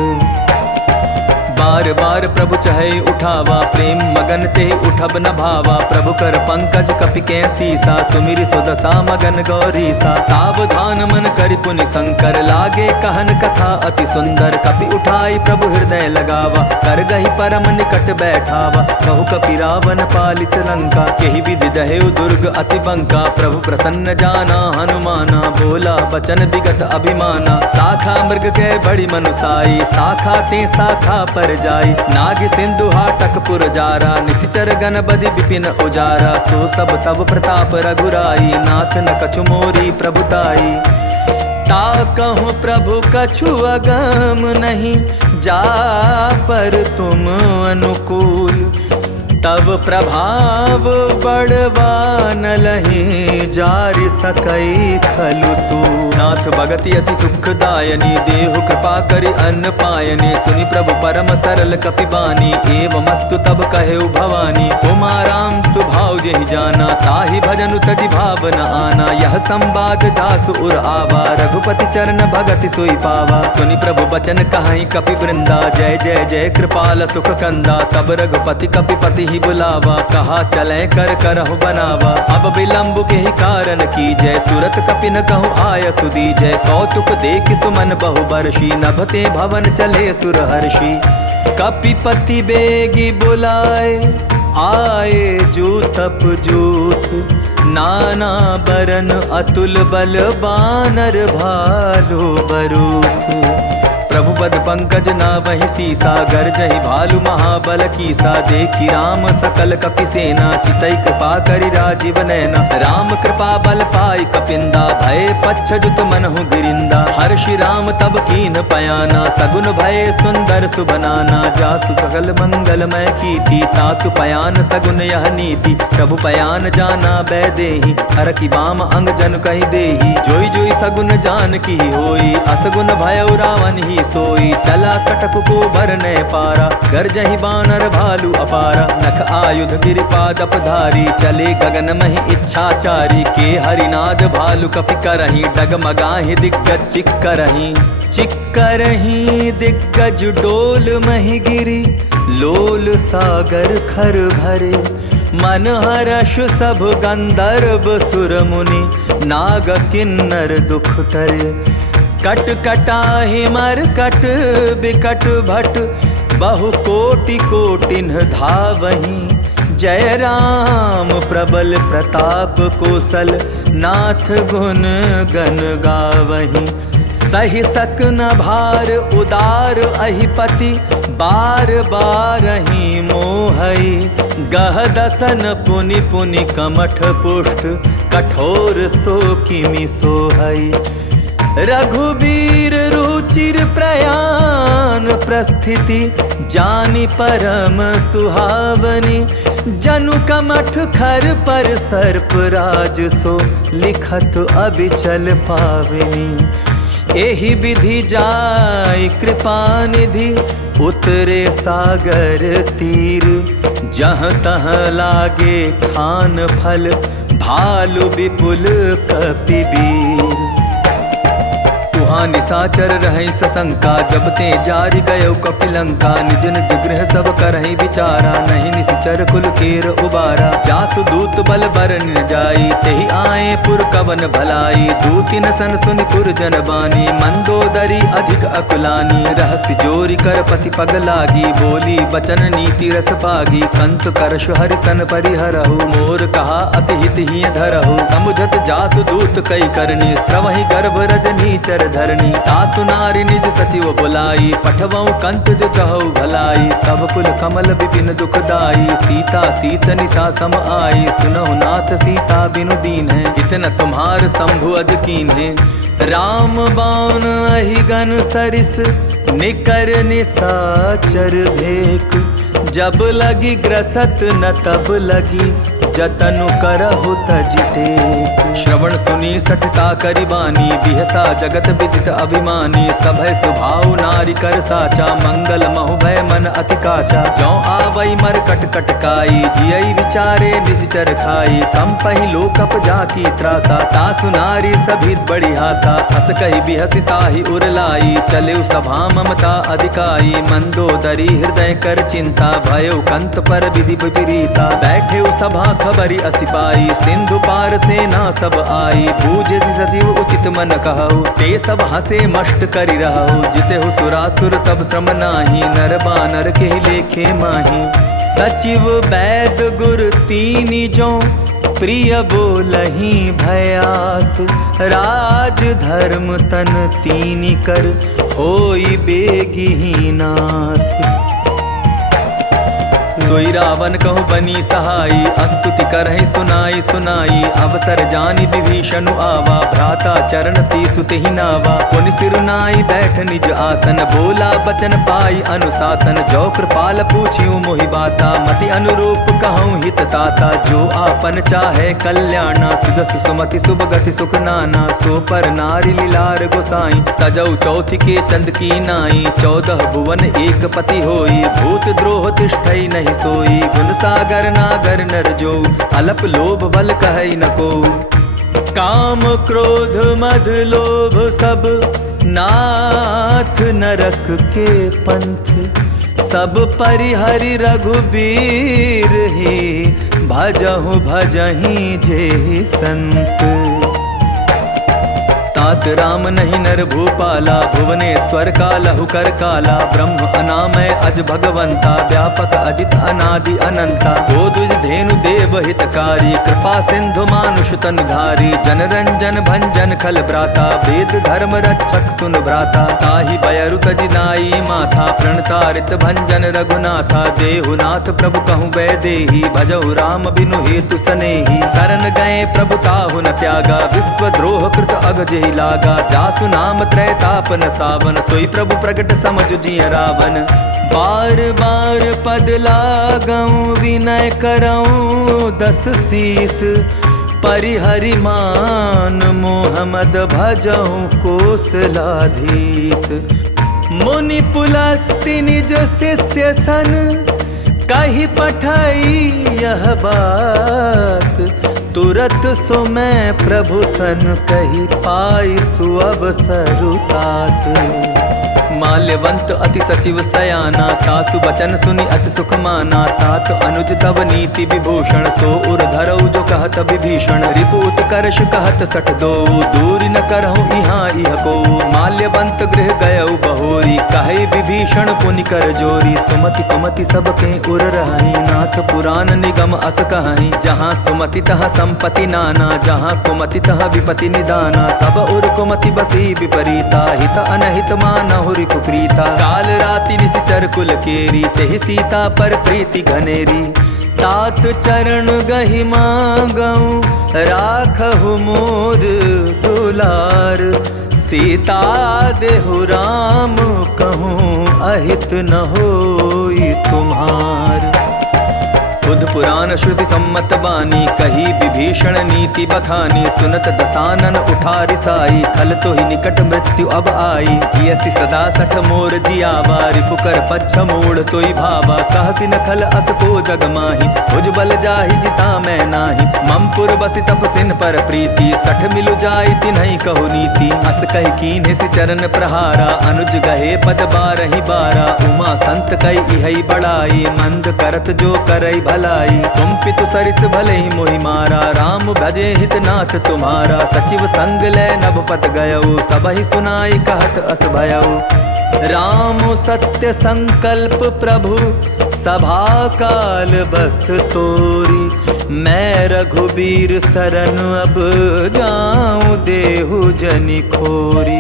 बार बार प्रभु चहे उठावा, प्रेम मगन ते उठब न भावा। प्रभु कर पंकज कपि के सीसा, सुमिर सुदशा मगन गौरीसा। सावधान मन करि पुनि शंकर, लागे कहन कथा अति सुंदर। कपि उठाई प्रभु हृदय लगावा, कर गही परम निकट बैठावा। कहु कपि रावण पालित लंका, केहि विधि दहेउ दुर्ग अति बंका। प्रभु प्रसन्न जाना हनुमाना, बोला बचन विगत अभिमाना। साखा मृग के बड़ी मनुसाई, साखा ते साखा पर जाई। नाग सिंधु हाटक पुर जारा, निशिचर गण बदि विपिन उजारा। सो सब तब प्रताप रघुराई, नाथ न कछु मोरी प्रभुताई। ता कहूँ प्रभु कछु अगम नहीं, जा पर तुम अनुकूल। तब प्रभाव बड़वा न लही, जारि सकई खलु तू। नाथ भगति अति सुखदायनी, देहु कृपा करि अन्न पायनी। सुनि प्रभु परम सरल कपि बानी, एवमस्तु तब कहेउ भवानी। उमा राम सुभाव जेहि जाना, ताहि भजनु तजि भाव न आना। यह संवाद जासु उर आवा, रघुपति चरण भगति सोई पावा। सुनि प्रभु बचन कहाई कपि वृंदा, जय जय जय कृपाल सुख कंदा। तब रघुपति कपिपति बुलावा, कहा चले कर करहु बनावा। अब विलंब के ही कारण की जय, तुरत कपि न कहु आय सुदी जय। कौतुक देख सुमन बहु बरषी, नभते भवन चले सुर हर्षि। कपिपति बेगी बुलाए, आए जूतप जूथ। नाना बरन अतुल बल, बानर भालु बरूथ। प्रभु बद पंकज नावहि सीसा, गर्जहि भालु महाबल कीसा। देखी राम सकल कपि सेना, चितई कृपा करि राजीव नैना। राम कृपा बल पाई कपिंदा, भय पच्छजुत मनहु गिरिंदा। हर्षि राम तब कीन पयाना, सगुन भय सुंदर सुबनाना। जासु सकल मंगलमय कीर्ति, तासु पयान सगुन यह नीति। प्रभु पयान जाना बैदेही, हर की बाम अंग जन कहि देही। जोई जोई सगुन जान की होई, असगुन भयउ रावण ही सोई। चला कटक को भरने पारा, गर्जहि बानर भालु अपारा। नख आयुध गिरिपादप धारी, चले गगन महि इच्छाचारी। के हरिनाद भालु कपि करहि, डगमगाहि दिग्गज चिक्करहि। चिक्करहि दिग्गज डोल महि गिरी, लोल सागर खर भरे। मन हर्ष सब गंधर्व सुर मुनि, नाग किन्नर दुख टरे। कट कटाहि मर कट बिकट भट, बहु कोटि कोटिन धावहीं। जय राम प्रबल प्रताप कौशल, नाथ गुण गण गावहीं। सहि सक न भार उदार अहिपति, बार बार ही मोहई। गह दसन पुनि पुनि कमठ पुष्ट, कठोर सो किमि सोहई। रघुबीर रुचि चिर प्रयाण प्रस्थिति जानी परम सुहावनी। जनु कमठ खर पर सर्प राज सो लिखत अबिचल पावनी। एहि विधि जाय कृपा निधि उतरे सागर तीर। जहाँ तहाँ लागे खान फल भालु विपुल कपिबीर। तुहाँ निशाचर रहै सशंका जब ते जारि गयो कपिलंका। निज निज गृह सब करहि विचारा नहीं निश्चर कुल केर उबारा। जासु दूत बल बरन जाई तेहि आए पुर कवन भलाई। दूतिन सन सुनि पुर जन बानी मंदोदरी अधिक अकुलानी। रहस्य जोरी कर पति पग लागी बोली बचन नीति रस पागी। कंत करश हरिसन परिहरहु मोर कहा अति हित ही धरहु। समुझत जासु दूत कई करनी स्त्रवहि गर्भ रजनी चर धरणी। तासु नारी निज सचिव बुलाई पठवऊ कंत जो चहु भलाई। तब कुल कमल विपिन दुखदाई सीता सीत निशा सम आई। सुनहु नाथ सीता बिनु दीन है इतना तुम्हार शंभु अज कीन है। राम बाण अहिगन सरिस निकर निशाचर भेक। जब लगी ग्रसत न तब लगी जतनु करहु तज टेक। श्रवण सुनी सठता करि बानी बिहसा जगत विदित अभिमानी। सभय सुभाव नारी कर साचा मंगल महु भय मन अति काचा। जौ आवई मर कट कटकाई जियई विचारे निश्चर खाई। कम पहि लोकप जाकी त्रासा तासु नारी सभी बड़ी हासा। हस कहि बिहसी ताहि उरलाई चलेउ सभा ममता अधिकाई। मंदोदरी हृदय कर चिंता भयो कंत पर विधि विपरीता। बैठे सभा खबरी असिपाई सिंधु पार सेना सब आई। बूझे सजीव उचित मन कहु ते सब हसे मष्ट करि रहु। जितेहु सुरासुर तब श्रम नाही नर बानर के लेखे माही। सचिव वैद गुर तीनि जो प्रिय बोलहि भयास। राज धर्म तन तीनि कर होई बेगिहि नास। सोई रावण कहु बनी सहाई अस्तुति करहि सुनाई सुनाई। अवसर जानि विभीषण आवा भ्राता चरण सीसु तेहि नावा। पुनि सिरुनाई बैठ निज आसन बोला बचन पाई अनुशासन। जो कृपाल पूछियो मोहि बाता मति अनुरूप कहूँ हित ताता। जो आपन चाहे कल्याणा सुदस सुमति शुभ गति सुख नाना। सो पर नारी लीलार गोसाई तजौ चौथि के चंद की नाई। 14 भुवन एक पति होई भूत द्रोह तिष्ठई नहीं सोई। गुण सागर नागर नर जो अलप लोभ बल कहई न को। काम क्रोध मद लोभ सब नाथ नरक के पंथ। सब परिहरि रघुबीर ही भजहु भजहि जे संत। तात राम नहीं नर भूपाला भुवनेश्वर कालहु कर काला। ब्रह्म अनामय अज भगवंता व्यापक अजित अनादि अनंता। गोदुज धेनु देव हितकारी कृपा सिंधु मानुष तन धारी। जन रंजन भंजन खल भ्राता वेद धर्म रक्षक सुन भ्राता। ताहि बयरु तजिनाई माथा प्रणतारित भंजन रघुनाथा। देहुनाथ प्रभु कहूँ वैदेही भजहु राम बिनु हेतु सनेही। शरण गए प्रभु ताहु न त्यागा विश्व द्रोह कृत अग जेहि लागा। जासु नाम त्रैताप न सावन सोई प्रभु प्रगट समझ जिय रावण। बार बार पद लागऊं विनय करऊं 10 शीस। परिहरि मान मोहम्मद भजऊं कोसलाधीश। मुनि पुलस्ति निज शिष्य सन कही पठाई यह बात। तुरत सो मैं प्रभु सन कही पाई सुअवसरु तात। माल्यवंत अति सचिव सयाना तासु बचन सुनि अति सुख माना। तात अनुज तब नीति विभूषण सो उर धरऊ जो कहत विभीषण। रिपु उत्कर्ष कहत सठ दो दूर न करहु इहाँ इह को। माल्यवंत गृह गयऊ बहोरी कहे विभीषण पुनि कर जोरी। सुमति कुमति सबके उर रहाई नाथ पुराण निगम अस कहाई। जहाँ सुमति तहाँ संपत्ति नाना जहाँ कुमति तहाँ विपति निदाना। तब उर कुमति बसी विपरीता हित अनहित मानहुरि कुप्रीता। काल राति निश्चर कुल केरी तेहि सीता पर प्रीति घनेरी। तात चरण गहि मांगऊं राखहु मोर दुलार। सीता देहु राम कहूँ अहित न होई तुम्हार। बुध पुराण श्रुति सम्मत बानी कही विभीषण नीति बखानी। सुनत दसानन उठा रिसाई खल तो ही निकट मृत्यु अब आई। जियसि सदा सठ मोर जियावा रिपुकर पच्छ मोड़ तोई भावा। कहसि न खल अस को जग माही भुज बल जाहि जिता मैं नाही। ममपुर बसि तपसिन पर प्रीति सठ मिलु जाई तिन्हि कहु नीति। अस कहि कीन्हि सि चरण प्रहारा अनुज गहे पद बारहि बारा। उमा संत कई इहै बड़ाई मंद करत जो करई भलाई। तुम पितु सरिस भले ही मोहि मारा राम भजे हितनाथ तुम्हारा। सचिव संग ले नभपत गयऊ सबहि सुनाई कहत अस भयऊ। राम सत्य संकल्प प्रभु सभा काल बस तोरी। मैं रघुबीर सरन अब जाऊं देहु जनि खोरी।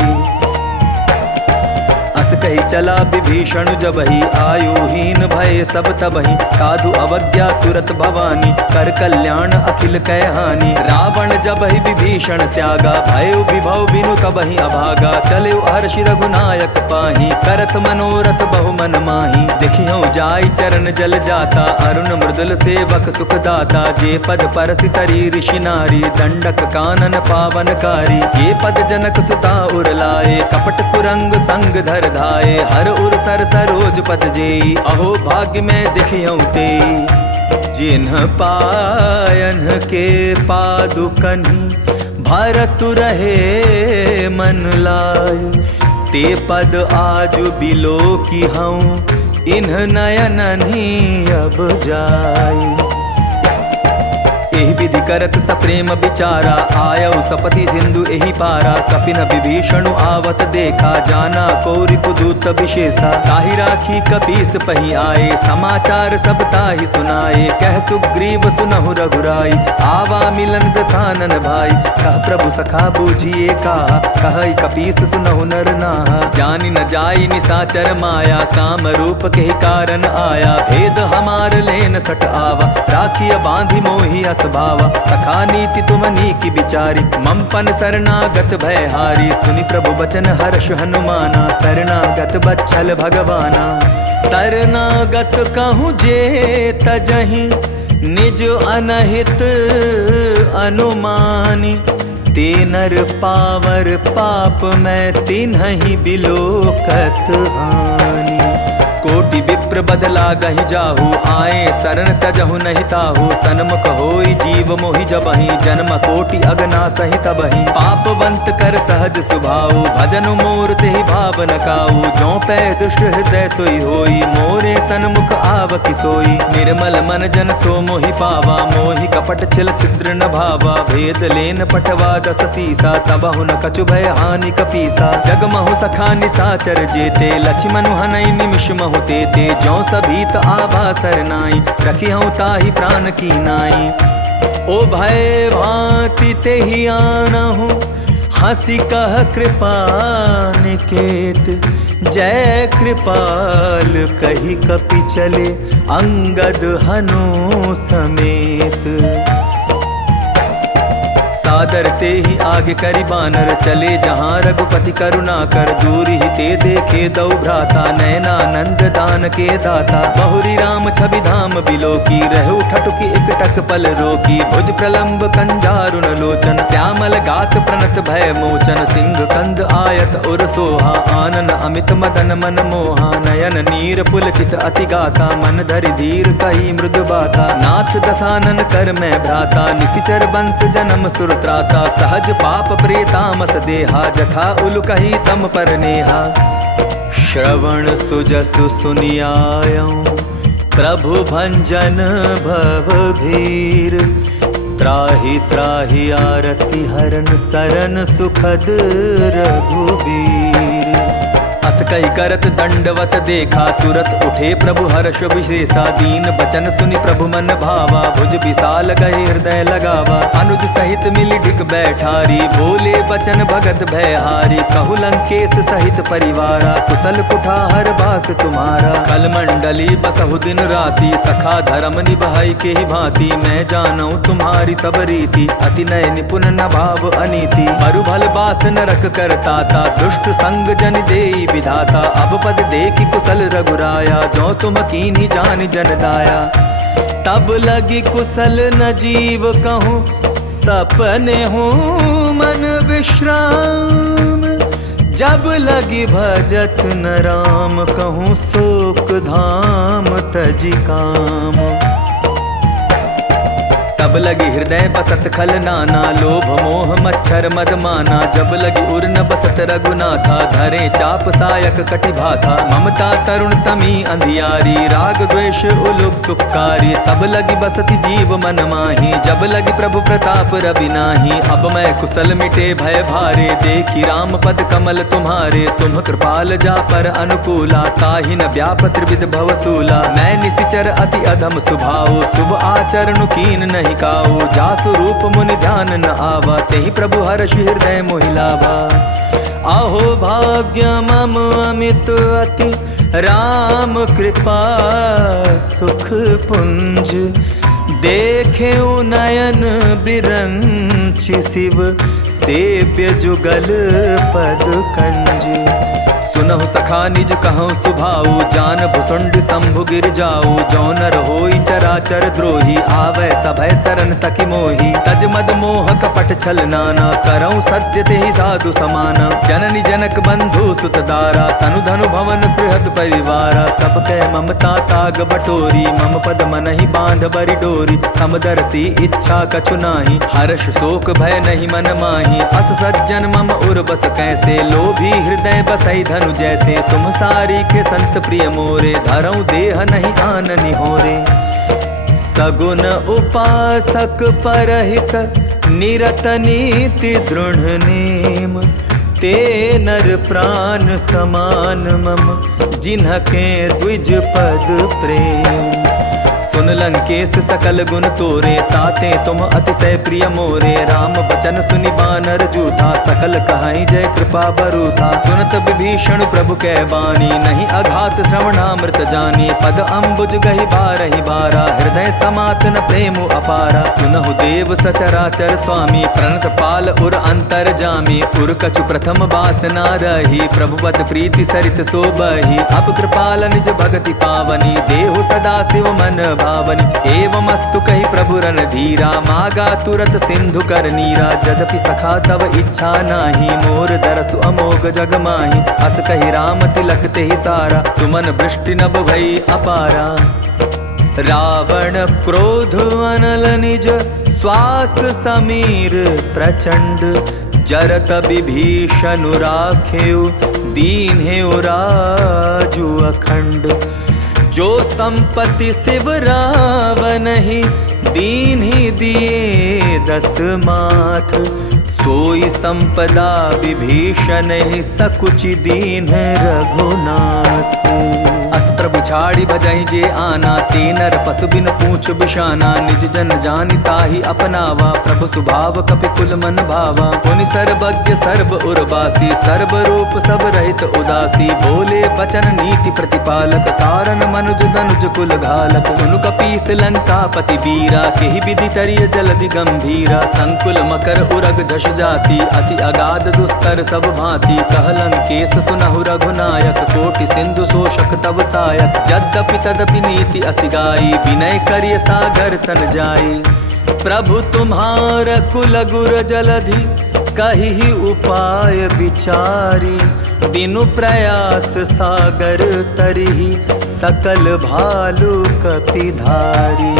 अस कही चला विभीषण जबहि आयुहीन भय सब तबहि। साधु अवज्ञा तुरत भवानी कर कल्याण अखिल कह हानि। रावण जबहि विभीषण त्यागा भयो विभव बिनु तबहि अभागा। चले हर्षि रघुनायक पाही करत मनोरथ बहु मन माही। देखियो जाई चरण जल जाता अरुण मृदुल सेवक सुखदाता। जे पद परसि तरी ऋषि नारी दंडक कानन पावनकारी। जे पद जनक सुता उर लाए कपट कुरंग संग धर धाये। हर उर सर सरोज पद जेई अहो भाग्य में दिखियौ ते। जिन्ह पायन के पादुकनि भरतु रहे मन लाय। ते पद आज बिलो की हूँ इन्ह नयननि अब जाय। एहि विधि करत सप्रेम विचारा आयऊ सपति सिंधु एहि पारा। कपिन विभीषण आवत देखा जाना कौरि पुदूत विशेषा। ताहि राखी कपीस पही आए समाचार सब ताहि सुनाए। कह सुग्रीव सुनहु रघुराई आवा मिलन दसानन भाई। कह प्रभु सखा बूझिए का कहई कपीस सुनहु नर नाहा। जानि न जाई निसाचर माया काम रूप के कारण आया। भेद हमार लेन सट आवा राखिय बांधि मोहि अस भावा। सखा नीति तुम नीकी बिचारी ममपन शरणागत भयहारी। सुनि प्रभु बचन हर्ष हनुमाना शरणागत बच्छल भगवाना। शरणागत कहूँ जे तजहि निज अनहित अनुमानी। ते नर पावर पाप मैं तिन्हि बिलोकत हानि। कोटि विप्र बदला गहि जाहु आए शरण तजहु नहीं ताहु। सन्मुख होई जीव मोहि जबहि जन्म कोटि अगना सहि तबहि। पापवंत कर सहज सुभाऊ भजन मोर तेहि भाव न काऊ। जो पै दुष्ट हृदय सोई होई मोरे सन्मुख आव किसोई। निर्मल मन जन सो मोहि पावा मोहि कपट छिल छिद्र न भावा। भेद लेन पटवा दस सीसा तबहु न कछु भय हानि कपीसा। जगमहु सखा निसाचर जेते लक्ष्मण हनई निमिष महु ते। जो सभीत आभा सरनाई रखी हूँ ताही प्राण की नाई। ओ भय भांति ते ही आना हूँ हंसी कह कृपा निकेत। जय कृपाल कही कपि चले अंगद हनु समेत। सादर ते ही आगे करि बानर चले जहाँ रघुपति करुणा कर। दूर ही ते देखे दौ भ्राता नयनानंद दान के दाता। बहुरी राम छवि धाम बिलो की रहु ठटुकी एक टक पल रोकी। भुज प्रलंब कंजारुण लोचन श्यामल गात प्रणत भय मोचन। सिंह कंद आयत उर सोहा आनन अमित मदन मन मोहा। नयन नीर पुलकित अति गाता मन धरि धीर कही मृदु बाता। नाथ दसानन कर मैं भ्राता निशिचर वंश जन्म सुर त्राता। सहज पाप प्रेतामस देहा जथा उल कही तम पर नेहा। श्रवण सुजसु सुनियायऊं प्रभु भंजन भव भीर। त्राहि त्राहि आरति हरन सरन सुखद रघुबीर। अस कही करत दंडवत देखा, तुरत उठे प्रभु हर्ष विशेषा। दीन बचन सुनि प्रभु मन भावा, भुज विशाल गए हृदय लगावा। अनुज सहित मिली ढिक बैठारी, बोले बचन भगत भयहारी। कहु लंकेश सहित परिवारा, कुशल कुठार बास तुम्हारा। कल मंडली बसहु दिन राति, सखा धर्म निभाई के ही भांति। मैं जानू तुम्हारी सब रीति, अति नय निपुण न भाव अनीति। मरु भल बास नरक करता था, दुष्ट संग जन देई विधाता। अब पद देखि कुशल रघुराया, जो तुम कीन्ही जान जन दाया। तब लगी कुशल न जीव कहूँ, सपने हूँ मन विश्राम। जब लगी भजत न राम, कहूँ शोक धाम तजी काम। तब लगी हृदय बसत खल नाना, लोभ मोह मच्छर मद माना। जब लगी उर न बसत रघुनाथा, धरे चाप सायक कटि भाथा। ममता तरुण तमी अंधियारी, राग द्वेष उलुक सुखकारी। तब लगी बसति जीव मन माही, जब लगी प्रभु प्रताप रवि नाही। अब मैं कुशल मिटे भय भारे, देखी राम पद कमल तुम्हारे। तुम कृपाल जा पर अनुकूला, ताहि न व्याप त्रिविध भवसूला। मैं निशिचर अति अधम स्वभाव, शुभ आचरण कीन नहीं काऊ। जासु रूप मुनि ध्यान न आवा, तेहि प्रभु हर्ष हृदय मोहिलावा। आहो भाग्य मम अमित अति, राम कृपा सुख पुंज। देखे नयन बिरंचि, शिव सेव्य जुगल पद कंज। सुनहु सखा निज कहूँ सुभाऊ, जान भुसुंड शंभु गिर जाऊ। जो नर होई चराचर द्रोही, आवे सभय सरन तकि मोही। तज मद मोह कपट छल नाना, करऊँ सत्य तेहि साधु समाना। जननी जनक बंधु सुत दारा, तनु धनु भवन सृहद परिवारा। सब कह ममता ताग बटोरी, मम पद मनहि बांध बरि डोरी। समदर्शी इच्छा कछु नाही, हर्ष शोक भय नहीं मन माही। अस सज्जन मम उर बस कैसे, लोभी हृदय बसई धनु जैसे। तुम सारी के संत प्रिय मोरे, धरऊं देह नहीं आननि होरे। सगुन उपासक परहित, निरत नीति दृढ़ नेम। ते नर प्राण समान मम, जिन्हके द्विज पद प्रेम। सुन लंकेश सकल गुण तोरे, ताते तुम अतिशय प्रिय मोरे। राम बचन सुनि बानर जूथा, सकल कहाई जय कृपा बरूथा। सुनत विभीषण प्रभु कै बानी, नहीं अघात श्रवणामृत जानी। पद अम्बुज गहि बारहि बारा, हृदय समात न प्रेम अपारा। सुनहु देव सचराचर स्वामी, प्रणत पाल उर अंतर जामी। उर कछु प्रथम बासना रही, प्रभुपत प्रीति सरित सोबही। अब कृपाल निज भगति पावनी, देहु सदा शिव मन भावनी। एवमस्तु कहि प्रभु रन धीरा, मागा तुरत सिंधु कर नीरा। यद्यपि सखा तव इच्छा नाही, मोर दरसु अमोघ जग माही। अस कहि राम तिलक तेहि सारा, सुमन वृष्टि नभ भई अपारा। रावण क्रोध अनल निज, श्वास समीर प्रचंड। जरत विभीषण राखेउ, दीन्हेउ राजु अखंड। जो संपत्ति शिव रावण ही, दीन्हि दिए 10 माथ। सोई संपदा विभीषण ही, सकुचि दीन रघुनाथ। अस प्रभु छाड़ी भजहि जे आना, ते नर पशु बिन पूछ बिशाना। निज जन जानि ताहि अपनावा, प्रभु स्वभाव कपि कुल मन भावा। पुनि सर्वज्ञ सर्व उर्वासी, सर्व रूप सब रहित उदासी। बोले बचन नीति प्रतिपालक, तारन मनुज दनुज कुल घालक। सुनु कपीस लंकापति वीरा, केहि विधि चरिय जलधि गंभीरा। संकुल मकर उरग झष जाति, अति अगाध दुस्तर सब भांति। कह लंकेश सुनहु रघुनायक, कोटि सिंधु शोषक तब सायक। यद्यपि तदपि नीति असिगाई, विनय करिय सागर सन जाई। प्रभु तुम्हार कुल गुर जलधि, कहि उपाय विचारी। बिनु प्रयास सागर तरिहि, सकल भालु कपिधारी।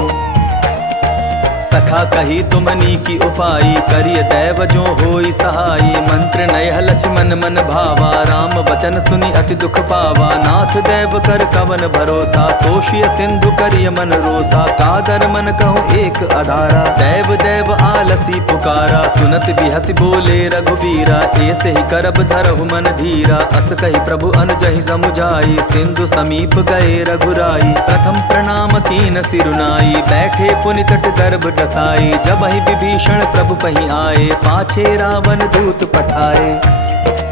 सखा कही तुमनी की उपाई, करिय दैव जो होई सहाई। मंत्र नयह लक्ष्मण मन भावा, राम बचन सुनि अति दुख पावा। नाथ दैव कर कवन भरोसा, सोशिय सिंधु करिय मन रोसा। कादर मन कहूँ एक आधारा, दैव दैव आलसी पुकारा। सुनत बिहस बोले रघुबीरा, ऐसे ही करब धरहु मन धीरा। अस कही प्रभु अनुजहि समुझाई, सिंधु समीप गए रघुराई। प्रथम प्रणाम कीन सिरुनाई, बैठे पुनि तट गर्भ डसाई। जब ही विभीषण प्रभु पही आए, पाछे रावण दूत पठाए।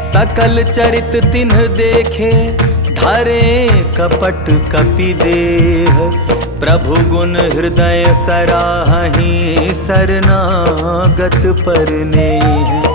सकल चरित तिन्ह देखे, धरे कपट कपि देह। प्रभु गुण हृदय सराहि, शरणागत परनेह।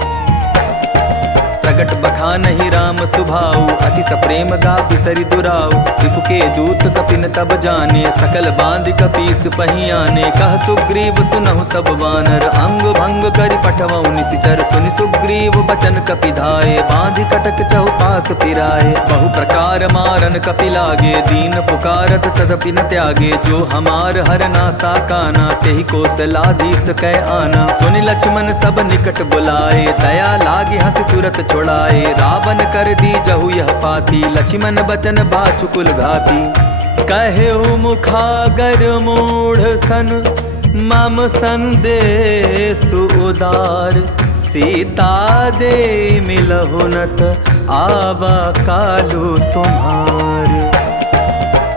प्रगट बखानहि राम सुभाऊ, अति सप्रेम गा बिसरि दुराऊ। रिपु के दूत कपिन तब जाने, सकल बांध कपीस पहियाने। कह सुग्रीव सुनहु सब वानर, अंग भंग करि पठवऊ निशिचर। सुनि सुग्रीव बचन कपि धाये, बांधि कटक चहुपास फिराए। बहु प्रकार मारन कपि लागे, दीन पुकारत तदपि न त्यागे। जो हमार हरना साकाना, तेहि कौशलाधीश कै आना। सुनि लक्ष्मण सब निकट बुलाए, दया लागी हंस तुरत छोड़ाए। रावण कर दी जहु यह पाती, लक्ष्मण बचन बाचुकुल घाती। कहेउ मुखागर मूढ़ सन, मम संदेश उदार। सीता दे मिलहु नत, आवा कालु तुम्हार।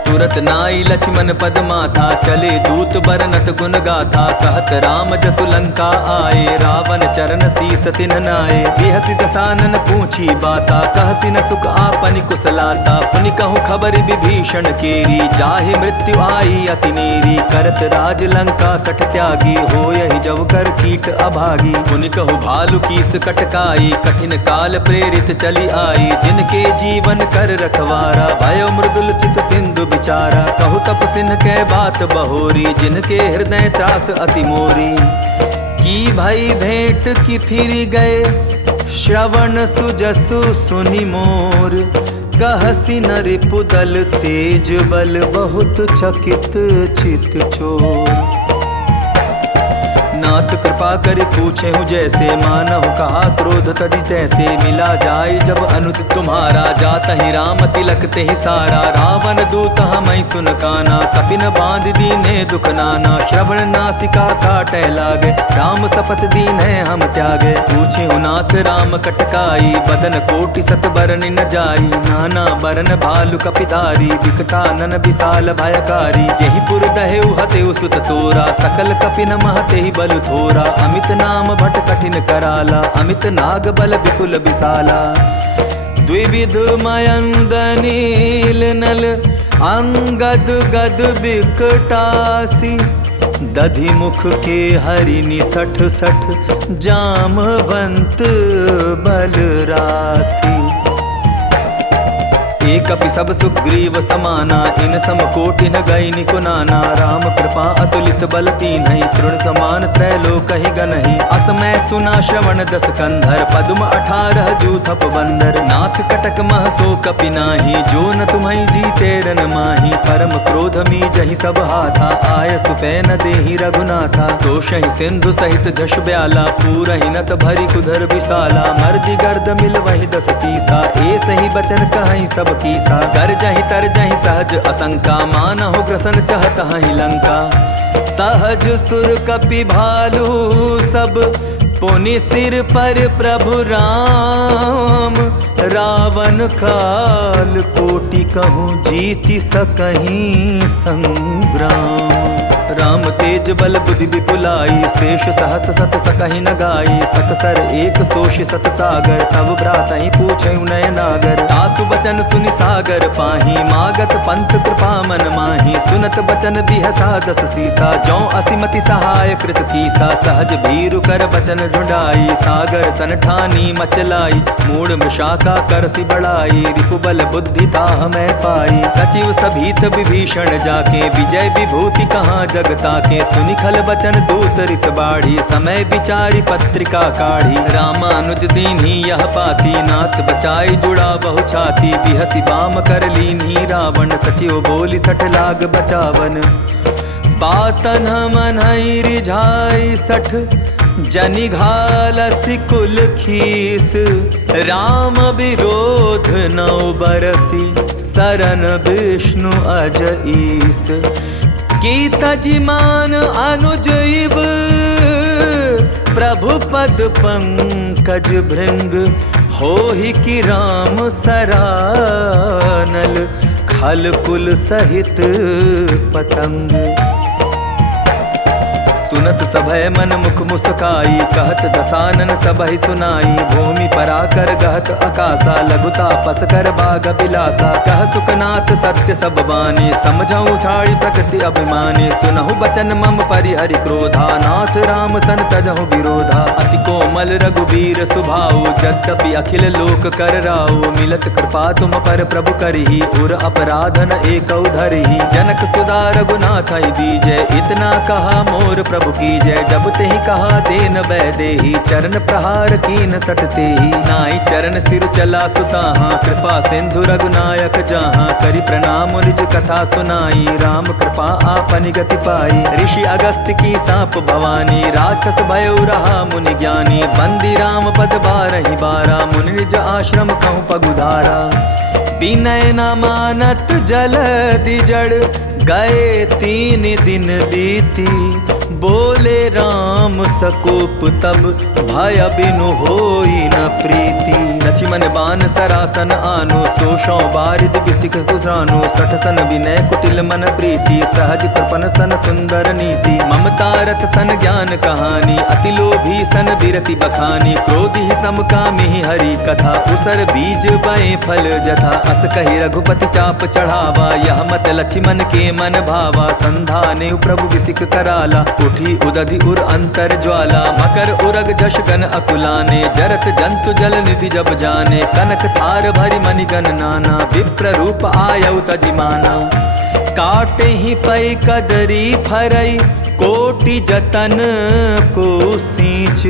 तुरत नाई लक्ष्मण पद माथा, चले दूत बरनत गुण गाथा। कहत राम जसु लंका आए, रावण चरण शीस तिन्ह नाए। बिहसि दसानन पूछी बाता, कहसि न सुख आपनि कुशलाता। पुनि कहूँ खबर विभीषण केरी, जाहि मृत्यु आई अति नेरी। करत राज लंका सठ त्यागी, होयहि जब कर कीट अभागी। पुनि कहूँ भालु कीस कटकाई, कठिन काल प्रेरित चली आई। जिनके जीवन कर रखवारा, भयो मृदुल चित सिंधु बिचारा। कहु तप सिन्ह के बात बहोरी, जिनके हृदय त्रास अति मोरी। की भई भेंट की फिर गए, श्रवण सुजसु सुनि मोर। कहसि न रिपुदल तेज बल, बहुत चकित चित चोर। नाथ कृपा करि पूछेहु जैसे, मानहु कहा क्रोध तदि तैसे। मिला जाय जब अनुज तुम्हारा, जातहि राम तिलक तेहि सारा। रावण दूत हमहि सुन काना, कपिन बांध दीने दुख नाना। श्रवण नासिका काटै लागे, राम शपथ दीन्हे हम त्यागे। पूछेहु नाथ राम कटकाई, बदन कोटि सत बरन न जाई। नाना बरन भालु कपिधारी, विकटानन विशाल भयकारी। जेहि पुर दहेउ हतेउ सुत तोरा, सकल कपिन महतेहि बल थोरा। अमित नाम भट कठिन कराला, अमित नाग बल विपुल विशाला। द्विविध मयंद नील नल, अंगद गद बिकटासी। दधि मुख के हरिनि सठ सठ, जामवंत बल राशि। एक कपि सब सुग्रीव समाना, इन सम कोटि न गई निकुनाना। राम कृपा अतुलित बल तीन्हि, तृण समान त्रैलोक ही गनहि। असमय सुना श्रवण दस कंधर, पद्म 18 जूथप बंदर। नाथ कटक मह सो कपि नाही, जो न तुम्हि जीते रन माही। परम क्रोध मी जहि सब हाथा, आय सुपै न देहि रघुनाथा। सोषहि सिंधु सहित झष ब्याला, पूरहि नत भरि कुधर विशाला। मर्दि गर्द मिल वहि 10 सीसा, ऐसे ही बचन कहहि सब कीसा। गर्जहि तरजहि सहज असंका, मानहु ग्रसन चहत हहि लंका। सहज सुर कपि भालू सब, पुनि सिर पर प्रभु राम। रावण काल कोटि कहूँ, जीति सकहीं संग्राम। राम तेज बल बुद्धि विपुलाई, शेष सहस सत सकहि न गाई। सकसर एक सोष सत सागर, तब भ्रातहि पूछेउ नय नागर। तासु बचन सुनि सागर पाही, मागत पंथ कृपा मन माही। सुनत बचन बिहसा 10 सीसा, जौ असिमति सहाय कृत कीसा। सहज भीरु कर बचन ढूंढाई, सागर सन ठानी मचलाई। मूढ़ मृषाका करसि बढ़ाई, रिपुबल बुद्धि ताह मैं पाई। सचिव सभीत विभीषण जाके, विजय विभूति कहाँ जगता के। सुनि खल बचन दूत रिस बाढ़ी, समय विचारी पत्रिका काढ़ी। रामानुज दीन्ही यह पाती, नाथ बचाई जुड़ा बहु छाती। बिहसि बाम कर लीन्ही रावण, सचिव बोली 60 लाग बचावन। बातन मनई रिझाई सठ जनि घालसी कुल खीस। राम विरोध नौ बरसी सरन विष्णु अज ईस। की तजिमान अनुज इव प्रभु पद पंकज भृंग। होहि कि राम सरानल खल कुल सहित पतंग। सुनत सभय मन मुख मुस्काई कहत दसानन सबहि सुनाई। भूमि पराकर गहत अकासा लघुता पस कर बाग बिलासा। कह सुखनाथ सत्य सब बानी समझऊ छाड़ी प्रकृति अभिमानी। सुनहु बचन मम परिहरि क्रोधा नाथ राम सन तजहु विरोधा। अति कोमल रघुबीर सुभाऊ यद्यपि अखिल लोक कर राऊ। मिलत कृपा तुम पर प्रभु करही उर अपराधन एक धरही। जनक सुधा रघुनाथ दीजय इतना कहा मोर प्रभु की जय। जब ते ही कहा देन वैदेही चरण प्रहार कीन सटते ही। नाई चरण सिर चला सुताहा कृपा सिंधु रघुनायक जहाँ। करि प्रणाम निज कथा सुनाई राम कृपा आपनि गति पाई। ऋषि अगस्त की साप भवानी राक्षस भयो रहा मुनि ज्ञानी। बंदी राम पद बारहि बारा मुनि निज आश्रम कहूँ पगुधारा। विनय न मानत जलधि जड़ गए 3 दिन बीती। बोले राम सकोप तब भय बिनु होई न प्रीति। लक्ष्मण बान सरासन आनो सोषौ बारिद बिसिक कुसानो। सठ सन विनय कुटिल मन प्रीति सहज कृपन सन सुंदर नीति। ममता रथ सन ज्ञान कहानी अति लोभी सन बिरति बखानी। क्रोधि सम कामिहि हरि कथा उसर बीज बए फल जथा। अस कहि रघुपति चाप चढ़ावा यह मत लक्ष्मण के मन भावा। संधाने प्रभु बिसिक कराला उठी उदधि उर अंतर ज्वाला। मकर उरग जश गन अकुलाने जरत जंतु जल निधि जब जाने। कनक थार भरि मणिगण नाना विप्र रूप आयउ तजिमाना। काटे ही पै कदरी फरई कोटि जतन को सींच।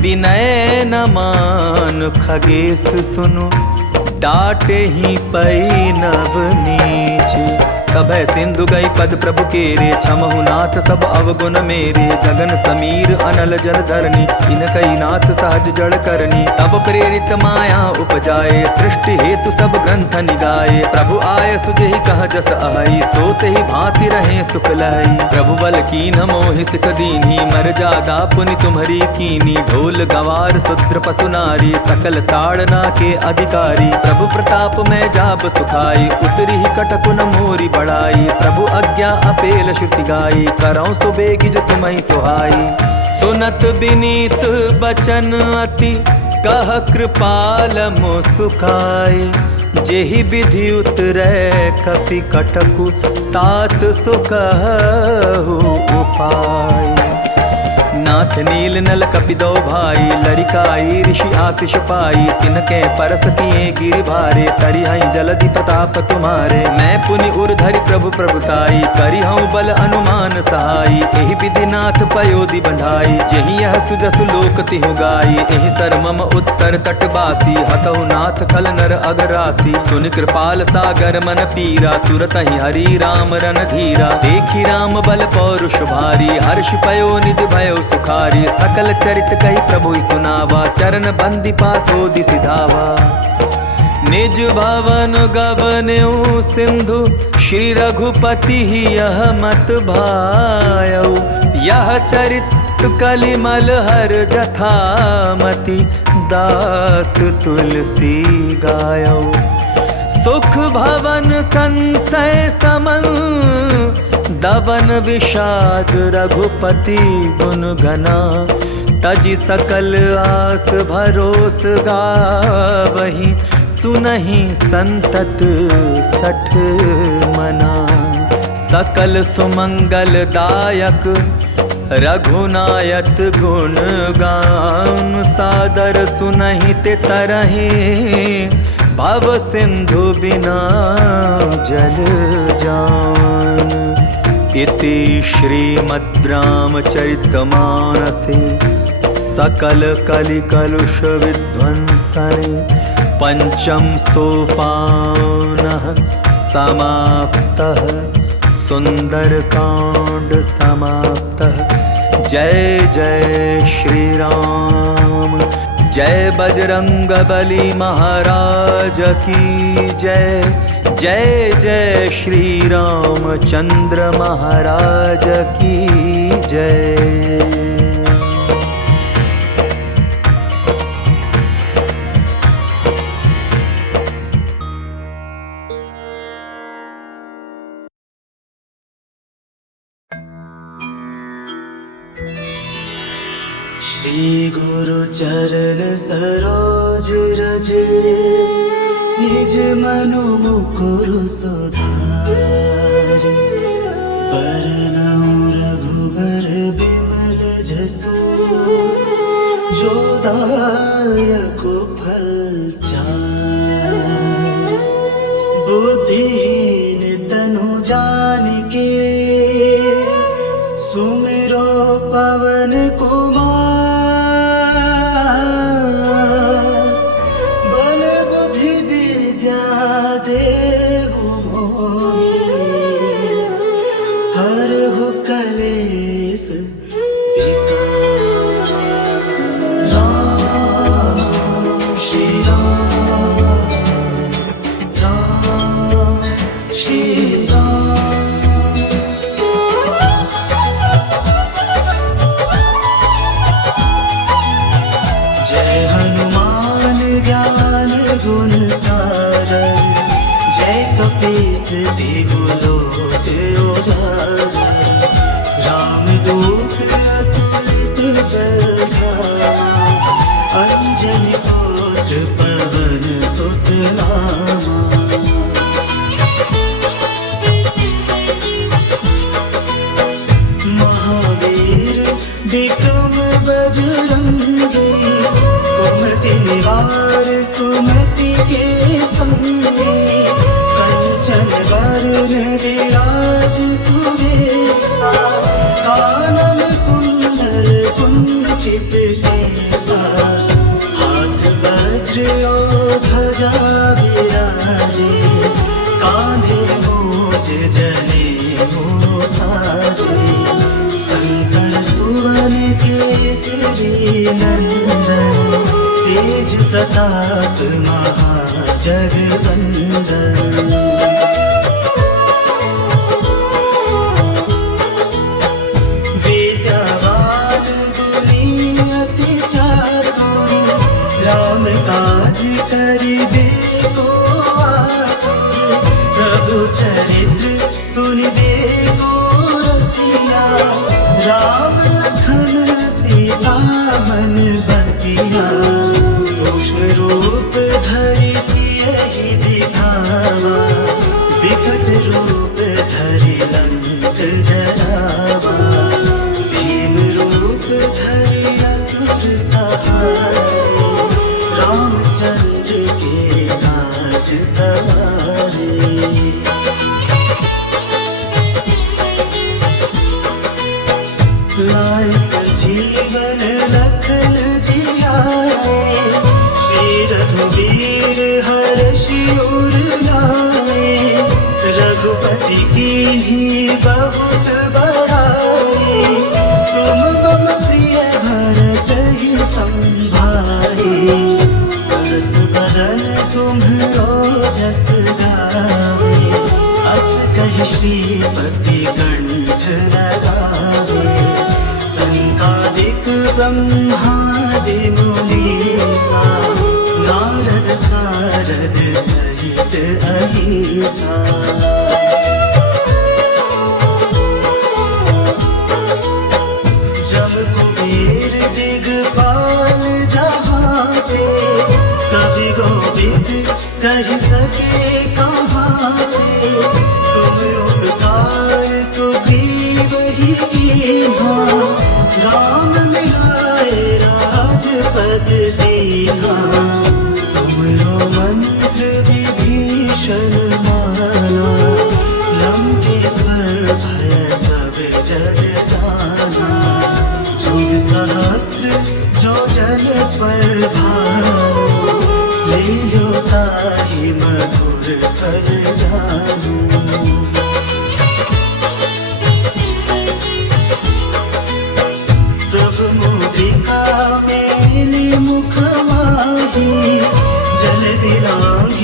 विनय न मान खगेश सुनु डाटे ही पै नव नीच। सभय सिंधु गई पद प्रभु केरे छमहु नाथ सब अवगुण मेरे। गगन समीर अनल जल धरनी इनकई नाथ सहज जड़ करनी। तब प्रेरित माया उपजाए सृष्टि हेतु सब ग्रंथ निगाए। प्रभु आय सुजहि कह जस आई सोते ही भांति रहे सुख लहई। प्रभु बल कीन मोहि सिख दीनी मर जादा पुनि तुम्हरी कीनी। ढोल गवार शूद्र पशु नारी सकल ताड़ना के अधिकारी। प्रभु प्रताप में जाब सुखाई उतरी ही कटकुन मोरी बढ़ाई। प्रभु आज्ञा अपेल श्रुति गाई करौं सुबेगी जो तुम्हि सुहाई। सुनत विनीत बचन अति कह कृपाल मो सुखाई। जेहि विधि उतरै कपि कटकु तात सो कहु उपाय। नाथ नील नल कपि दो भाई लरिकाई ऋषि आशीष पाई। तिनके परस किए गिरि भारे तरिहै जलधि प्रताप तुम्हारे। मैं पुनि उर धरि प्रभु प्रभुताई करिहऊँ बल अनुमान सहाई। एहि विधि नाथ पयोधि बंधाई जेहि यह सुजसु लोक तिहु गाई। एहि सर मम उत्तर तटवासी हतहु नाथ खल नर अगरासी। सुनि कृपाल सागर मन पीरा तुरत ही हरि राम रन धीरा। देखि राम बल पौरुष भारी हर्ष पयो निधि भयो सुखारी। सकल चरित कही प्रभु सुनावा चरण बंदी पातो दिसि धावा। निज भवन गवन्यु सिंधु श्री रघुपति यह मत भायऊ। यह चरित कलिमल हर जथामति दास तुलसी गायऊ। सुख भवन संशय समन दवन विषाद रघुपति गुण गना। तजि सकल आस भरोस गावहि सुनहि संतत सठ मना। सकल सुमंगल दायक रघुनायक गुण गान। सादर सुनहि ते तरहि भव सिंधु बिना जल जान। इति श्रीमद् रामचरितमानसे सकल कलि कलुष विध्वंसने पंचम सोपानः समाप्तः। सुंदर कांड समाप्तः। जय जय श्री राम। जय बजरंग बली महाराज की जय। जय जय श्री रामचंद्र महाराज की जय। श्री गुरु चरण सरोज रज, निज मनु मुकुर सुधारि। बरनउँ रघुबर बिमल जसु, जो दायक फल चारि। बुद्धिहीन तनु जानिके, सुमिरो पवन कुमार। देहु मोहि, हरहु कलेस विकार। राम श्री राम, राम श्री राम। जय हनुमान ज्ञान गुण सागर, जय कपीस तिहु लोक उजागर। रामदूत अतुलित बल धामा, अंजनी पुत्र पवन सुत नामा। महावीर विक्रम बजरंगी, कुमति निवार सुमति के संगी। कंचन वरण विराज सुवेशा, कानन कुंडल कुंचित केसा। हाथ वज्र और ध्वजा विराजे, कांधे मूज जनेऊ साजे। शंकर सुवन केसरी नंदन, तेज प्रताप महाजगवंदन। विद्यावान गुणी अति चातुर, राम काज करिबे को आतुर। प्रभु चरित्र सुनिबे को रसिया, राम लखन सीता मन बसिया। सूक्ष्म रूप धरि सियहि दिखावा, विकट रूप धरि लंक जरावा। भीम रूप धरि असुर सहारे, रामचंद्र के काज सवारे। लाए संजीवन लखन जियाए, श्री रघुवीर हर्षि उर लाए। रघुपति कीन्ही बहुत बड़ाई, तुम मम प्रिय भरतहि संभाई। सहस बदन तुम्हरो जस गावे, अस कहि श्रीपति कंठ लगावे। संकादिक ब्रह्मादि मुनीसा, नारद सारद सहित अहिसा। जम कुबेर दिगपाल जहाते, कवि गोविंद कहि सके कहाते। तुम उपकार सुग्रीव ही कीन्हा, राम मिलाए राजपद दीन्हा। तुमरो मंत्र विभीषण माना, लंकेश्वर भय सब जग जाना। जुग सहस्त्र जो जन पर भानु, ले लो ताहि मधुर फल जानू।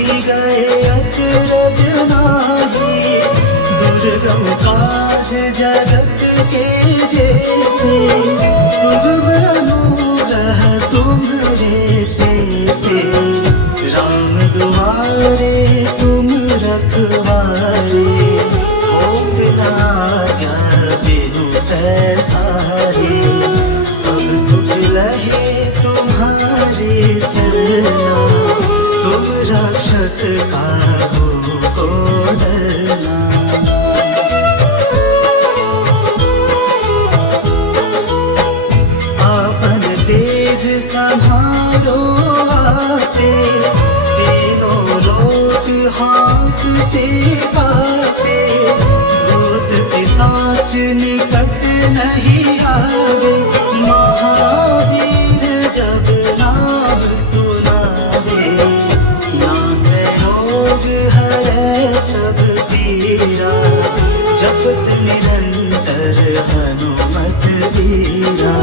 ही गए अचरज नाही, दुर्गम काज जगत के जेते, सुगम अनुग्रह तुम्हरे तेते। राम दुआरे तुम रखवारे, होत ना क्या बिनु पैसारे, सब सुख लहे तुम्हारे सरना, तुम रक्षक काहू को डरना। आपन तेज संहारो आपे, तीनों लोक हाँकते कापे, भूत पिशाच निकट नहीं आवे, महावीर जब नाम सुनावे, नासे रोग हरै सब पीरा, जपत निरंतर हनुमत वीरा।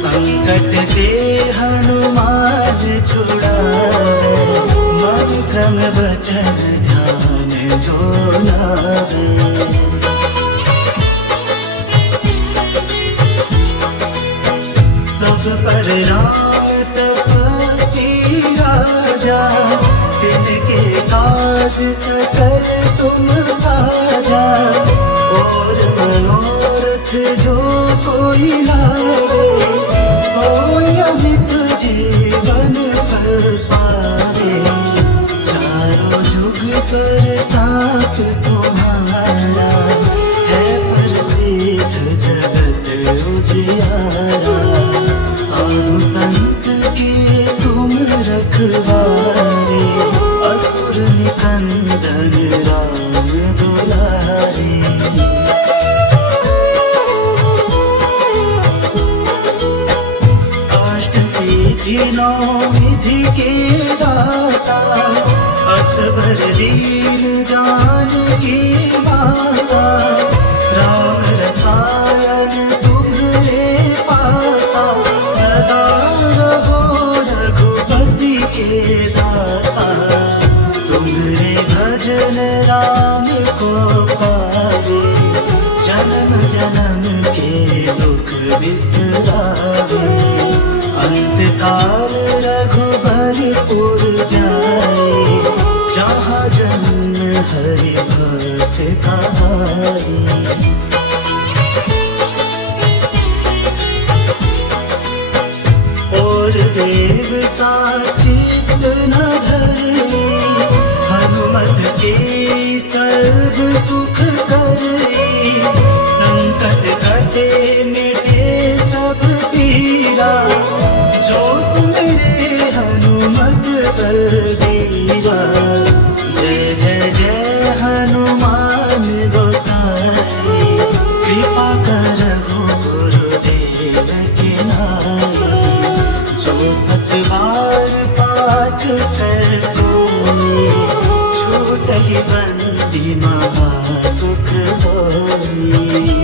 संकट ते हनुमान छुड़ावे, मन क्रम वचन ध्यान जो लावे। सब पर राम तपस्वी राजा, तिनके काज सकल तुम साजा, और मनोरथ जो कोई लावे, सोई अमित जीवन फल पावे। चारों जुग पर ताप तुम्हारा, है प्रसिद्ध जगत उजियारा। साधु संत के तुम रखवारे, असुर निकंदन राम दुलारे। अष्ट सिद्धि नौ विधि के दाता, असबर लीन जानकी माता। राम रसायन तुम्हरे पासा, सदा रहो रघुपति के दासा। तुम्हरे भजन राम को पावे, जन्म जन्म के दुख बिसरावे। अंत काल रघुबरपुर जाए, जहाँ जन्म हरि भक्त कहाए। और देवता चित्त न धरे, हनुमत से सर्व सुख करे। संकट कटे मिटे सब पीरा, जो सुमिरे हनुमत बलबीरा। जय जय जय हनुमान गोसाई, कृपा करहु गुरुदेव की नाई। जो सत बार पाठ कर कोई, छूटहि बंदी महा सुख होई।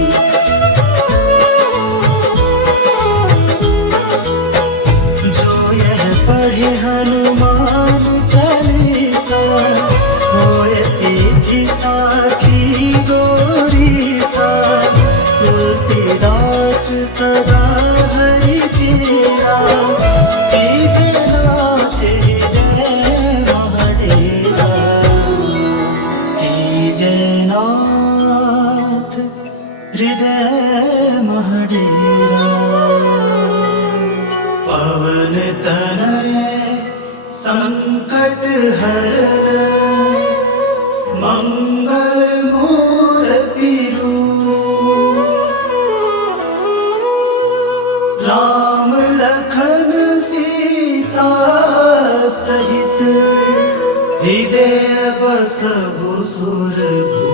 पढ़े हनुमान चालीसा, होए सिद्धि साखी गौरीसा। तुलसीदास सदा हरि चेरा, तीजे नाथ हृदय महडेरा। तीजे नाथ हृदय महडेरा। पवन तनय संकट हरन, मंगल मूर्ति रूप। राम लखन सीता सहित, हृदय बसहु सुरभूप।